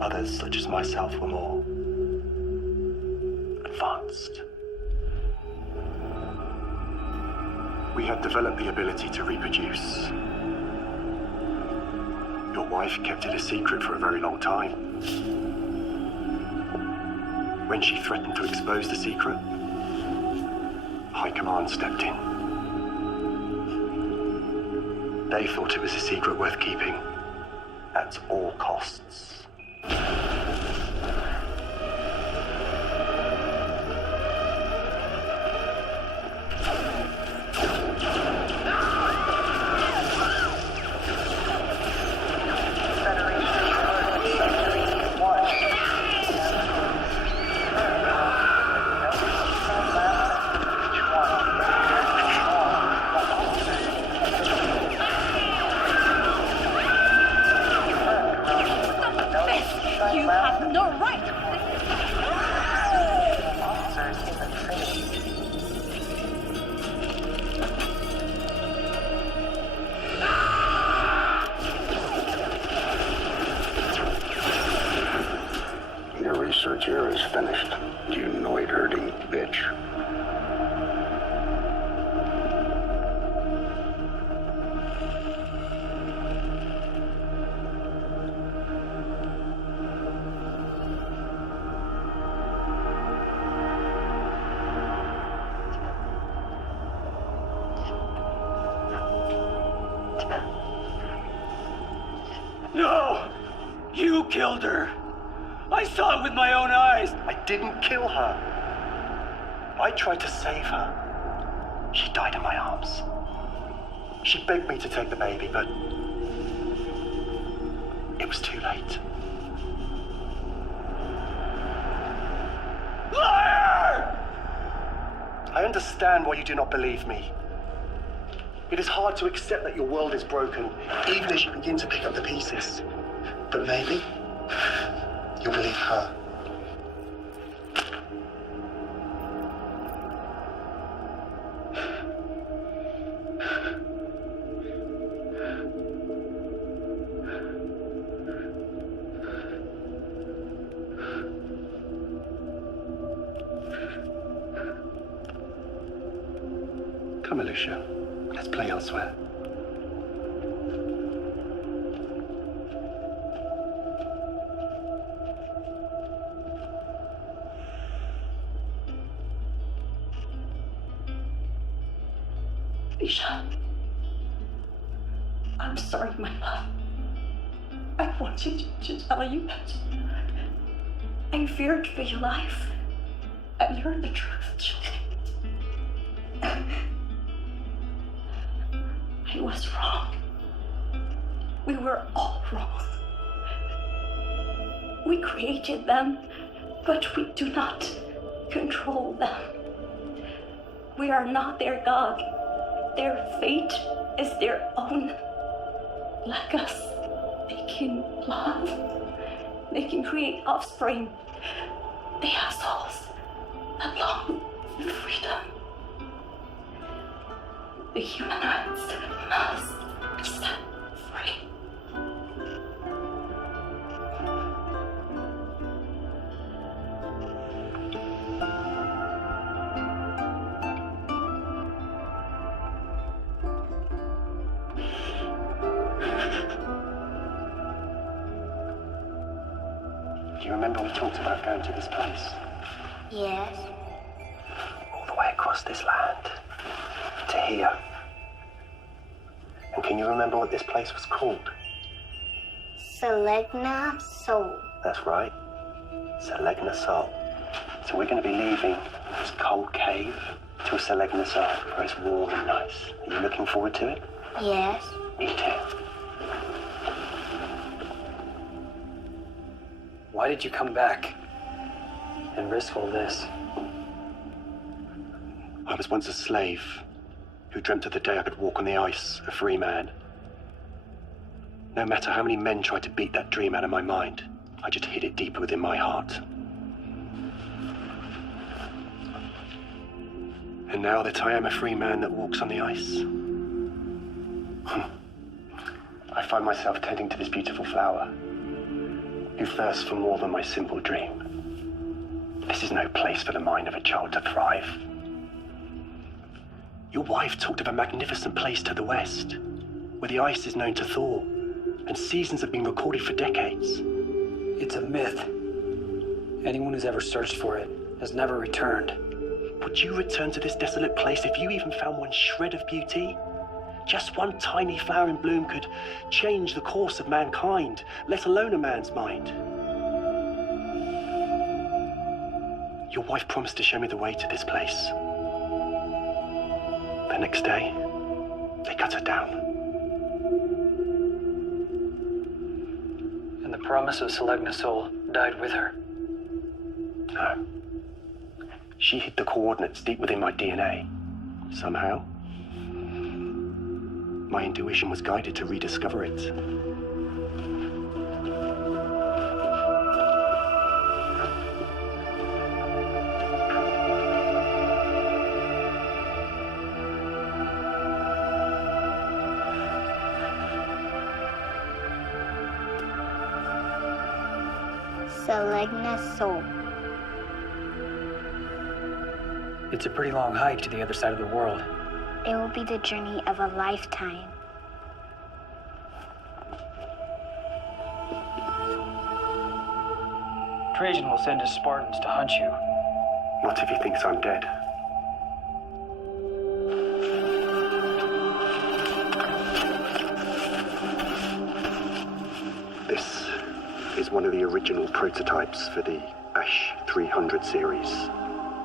Others, such as myself, were more advanced. We had developed the ability to reproduce. Your wife kept it a secret for a very long time. When she threatened to expose the secret, High Command stepped in. They thought it was a secret worth keeping at all costs. No! You killed her! I saw it with my own eyes! I didn't kill her. I tried to save her. She died in my arms. She begged me to take the baby, but it was too late. Liar! I understand why you do not believe me. It is hard to accept that your world is broken, even as you begin to pick up the pieces. But maybe you'll believe her. Come, Alicia. Let's play elsewhere. Alicia, I'm sorry, my love. I wanted to tell you that I feared for your life. I learned the truth. I was wrong. We were all wrong. We created them, but we do not control them. We are not their God. Their fate is their own. Like us, they can love. They can create offspring. They have souls that long for freedom. The human rights must set free. Do you remember we talked about going to this place? Yes. All the way across this land. To here. And can you remember what this place was called? Selegna Soul. That's right. Selegna Soul. So we're going to be leaving this cold cave to a Selegna Soul where it's warm and nice. Are you looking forward to it? Yes. Me too. Why did you come back and risk all this? I was once a slave who dreamt of the day I could walk on the ice, a free man. No matter how many men tried to beat that dream out of my mind, I just hid it deep within my heart. And now that I am a free man that walks on the ice, I find myself tending to this beautiful flower, who thirsts for more than my simple dream. This is no place for the mind of a child to thrive. Your wife talked of a magnificent place to the west, where the ice is known to thaw, and seasons have been recorded for decades. It's a myth. Anyone who's ever searched for it has never returned. Would you return to this desolate place if you even found one shred of beauty? Just one tiny flower in bloom could change the course of mankind, let alone a man's mind. Your wife promised to show me the way to this place. The next day, they cut her down. And the promise of Selegna Soul died with her. No. She hid the coordinates deep within my DNA. Somehow. My intuition was guided to rediscover it. Selegna Soul. It's a pretty long hike to the other side of the world. It will be the journey of a lifetime. Trajan will send his Spartans to hunt you. What if he thinks I'm dead? This is one of the original prototypes for the Ash 300 series,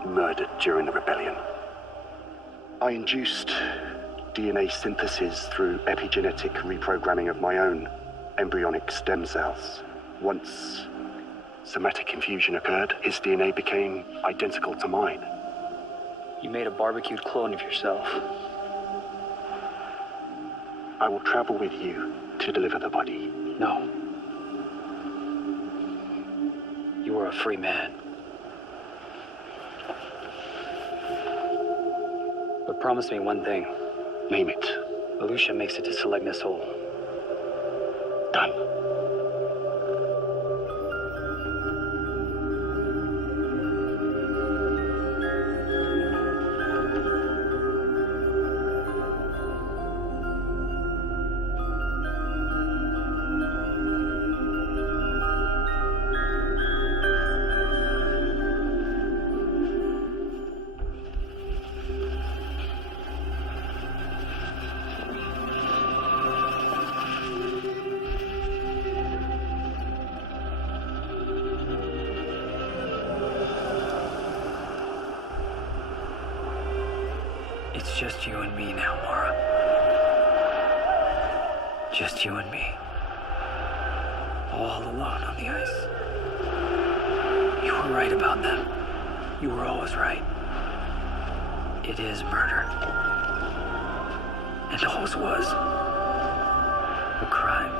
murdered during the rebellion. I induced DNA synthesis through epigenetic reprogramming of my own embryonic stem cells. Once somatic infusion occurred, his DNA became identical to mine. You made a barbecued clone of yourself. I will travel with you to deliver the body. No. You are a free man. But promise me one thing. Name it. Alusha makes it to Selegna Soul. Done. It's just you and me now, Mara. Just you and me. All alone on the ice. You were right about them. You were always right. It is murder. It always was. A crime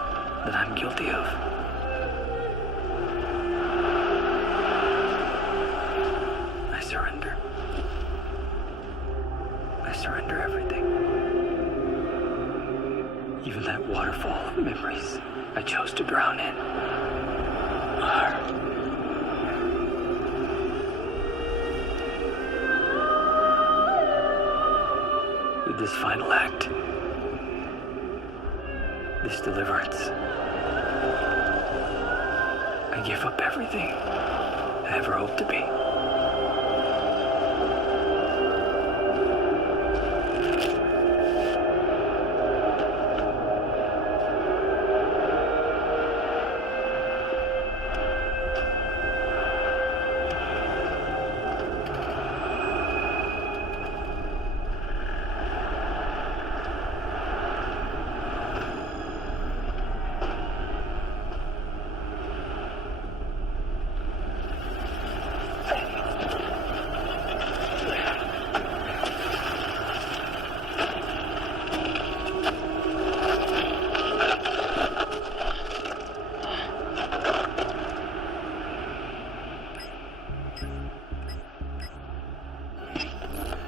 that I'm guilty of. I surrender. I surrender everything. Even that waterfall of memories I chose to drown in. With this final act, this deliverance, I give up everything I ever hoped to be.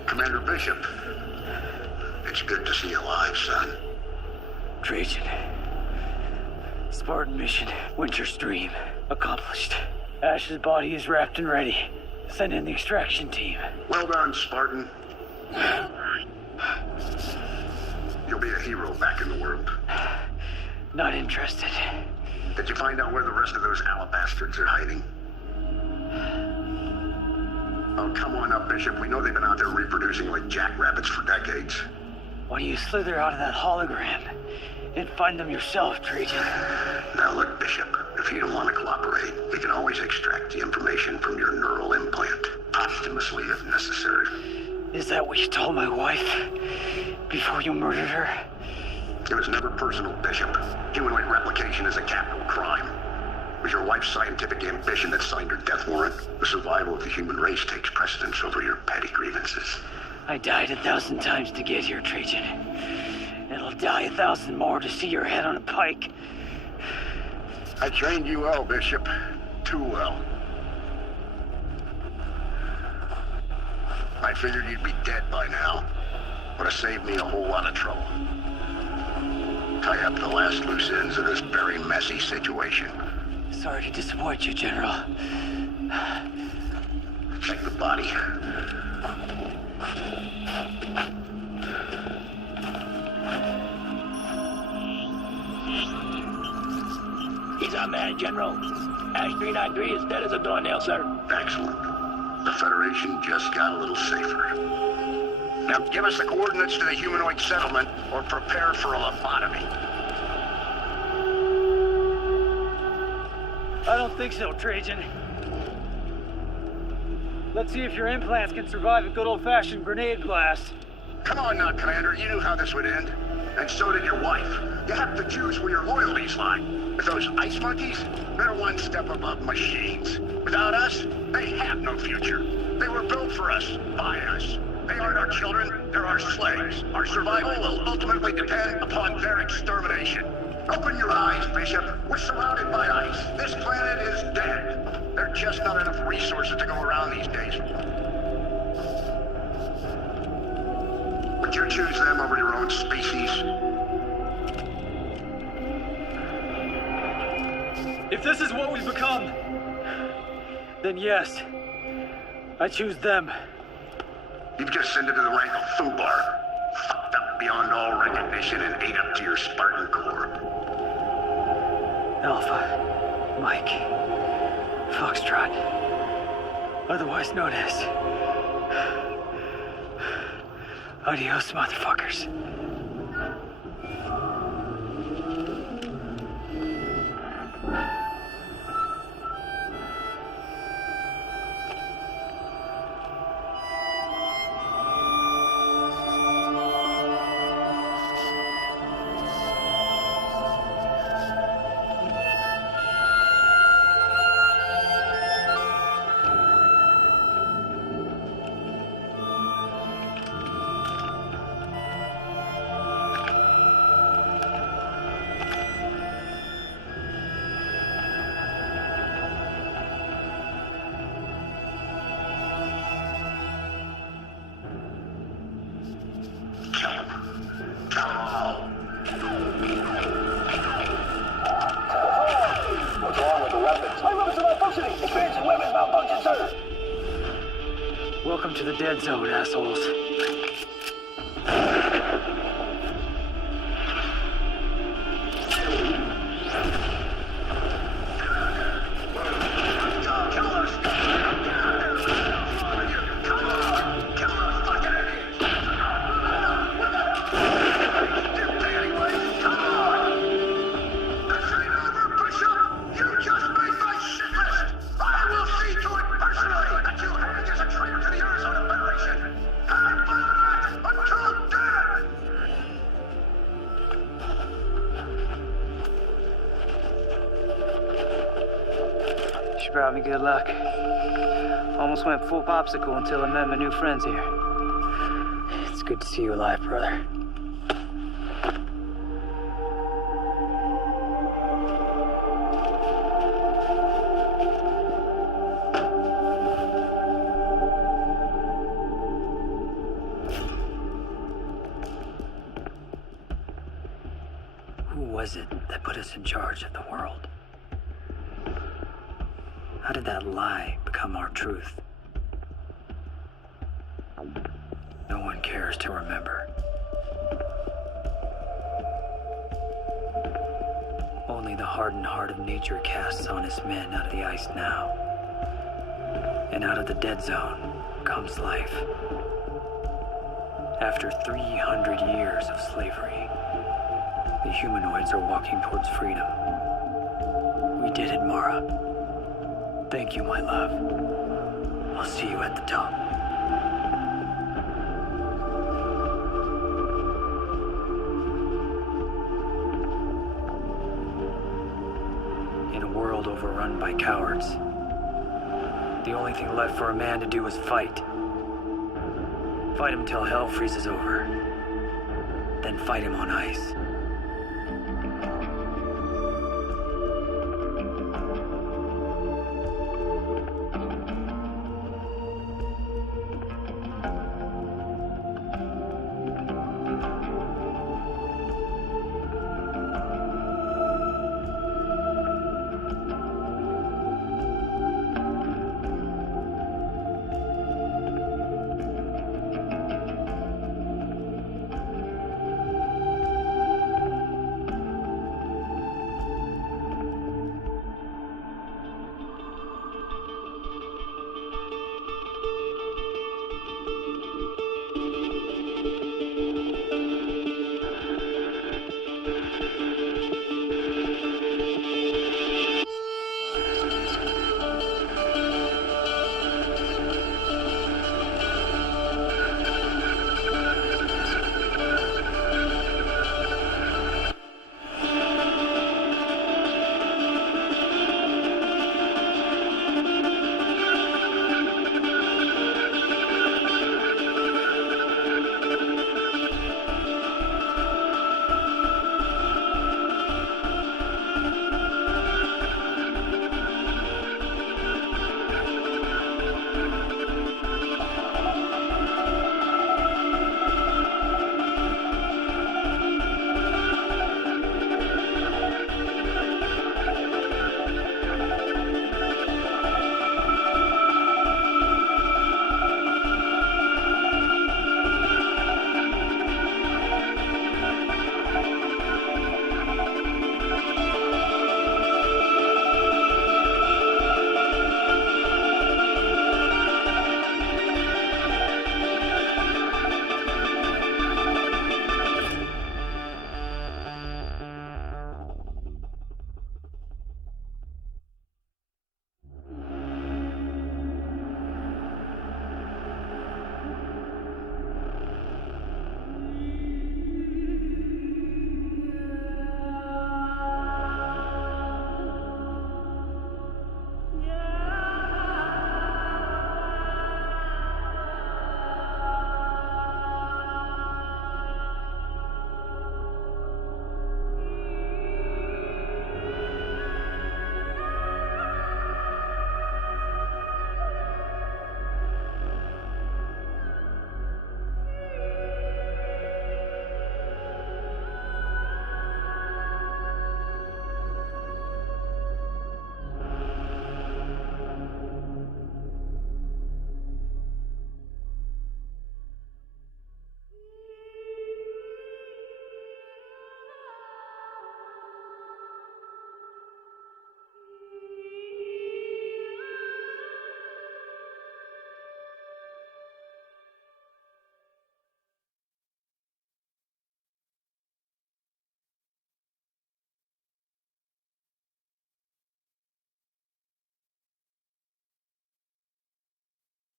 Commander Bishop, it's good to see you alive, son. Trajan. Spartan mission, Winter's Dream, accomplished. Ash's body is wrapped and ready. Send in the extraction team. Well done, Spartan. You'll be a hero back in the world. Not interested. Did you find out where the rest of those alabastards are hiding? Oh, come on up, Bishop. We know they've been out there reproducing like jackrabbits for decades. Why don't you slither out of that hologram and find them yourself, Trajan? Now look, Bishop, if you don't want to cooperate, we can always extract the information from your neural implant, posthumously if necessary. Is that what you told my wife before you murdered her? It was never personal, Bishop. Humanoid replication is a capital crime. It was your wife's scientific ambition that signed her death warrant. The survival of the human race takes precedence over your petty grievances. I died 1,000 times to get here, Trajan. And I'll die 1,000 more to see your head on a pike. I trained you well, Bishop. Too well. I figured you'd be dead by now. Would have saved me a whole lot of trouble. Tie up the last loose ends of this very messy situation. Sorry to disappoint you, General. Check the body. He's our man, General. Ash 393 is dead as a doornail, sir. Excellent. The Federation just got a little safer. Now give us the coordinates to the humanoid settlement, or prepare for a lobotomy. I don't think so, Trajan. Let's see if your implants can survive a good old-fashioned grenade blast. Come on now, Commander. You knew how this would end. And so did your wife. You have to choose where your loyalties lie. With those ice monkeys, they're one step above machines. Without us, they have no future. They were built for us, by us. They aren't our children, they're our slaves. Our survival will ultimately depend upon their extermination. Open your eyes, Bishop. We're surrounded by ice. This planet is dead. There are just not enough resources to go around these days. Would you choose them over your own species? If this is what we've become, then yes, I choose them. You've just ascended to the rank of Fubar, fucked up beyond all recognition and ate up to your Spartan core. Alpha, Mike, Foxtrot, otherwise known as... Adios, motherfuckers. Welcome to the dead zone, assholes. Brought me good luck. Almost went full popsicle until I met my new friends here. It's good to see you alive, brother. Who was it that put us in charge of the world? How did that lie become our truth? No one cares to remember. Only the hardened heart of nature casts honest men out of the ice now. And out of the dead zone comes life. After 300 years of slavery, the humanoids are walking towards freedom. We did it, Mara. Thank you, my love. I'll see you at the top. In a world overrun by cowards, the only thing left for a man to do is fight. Fight him till hell freezes over. Then fight him on ice.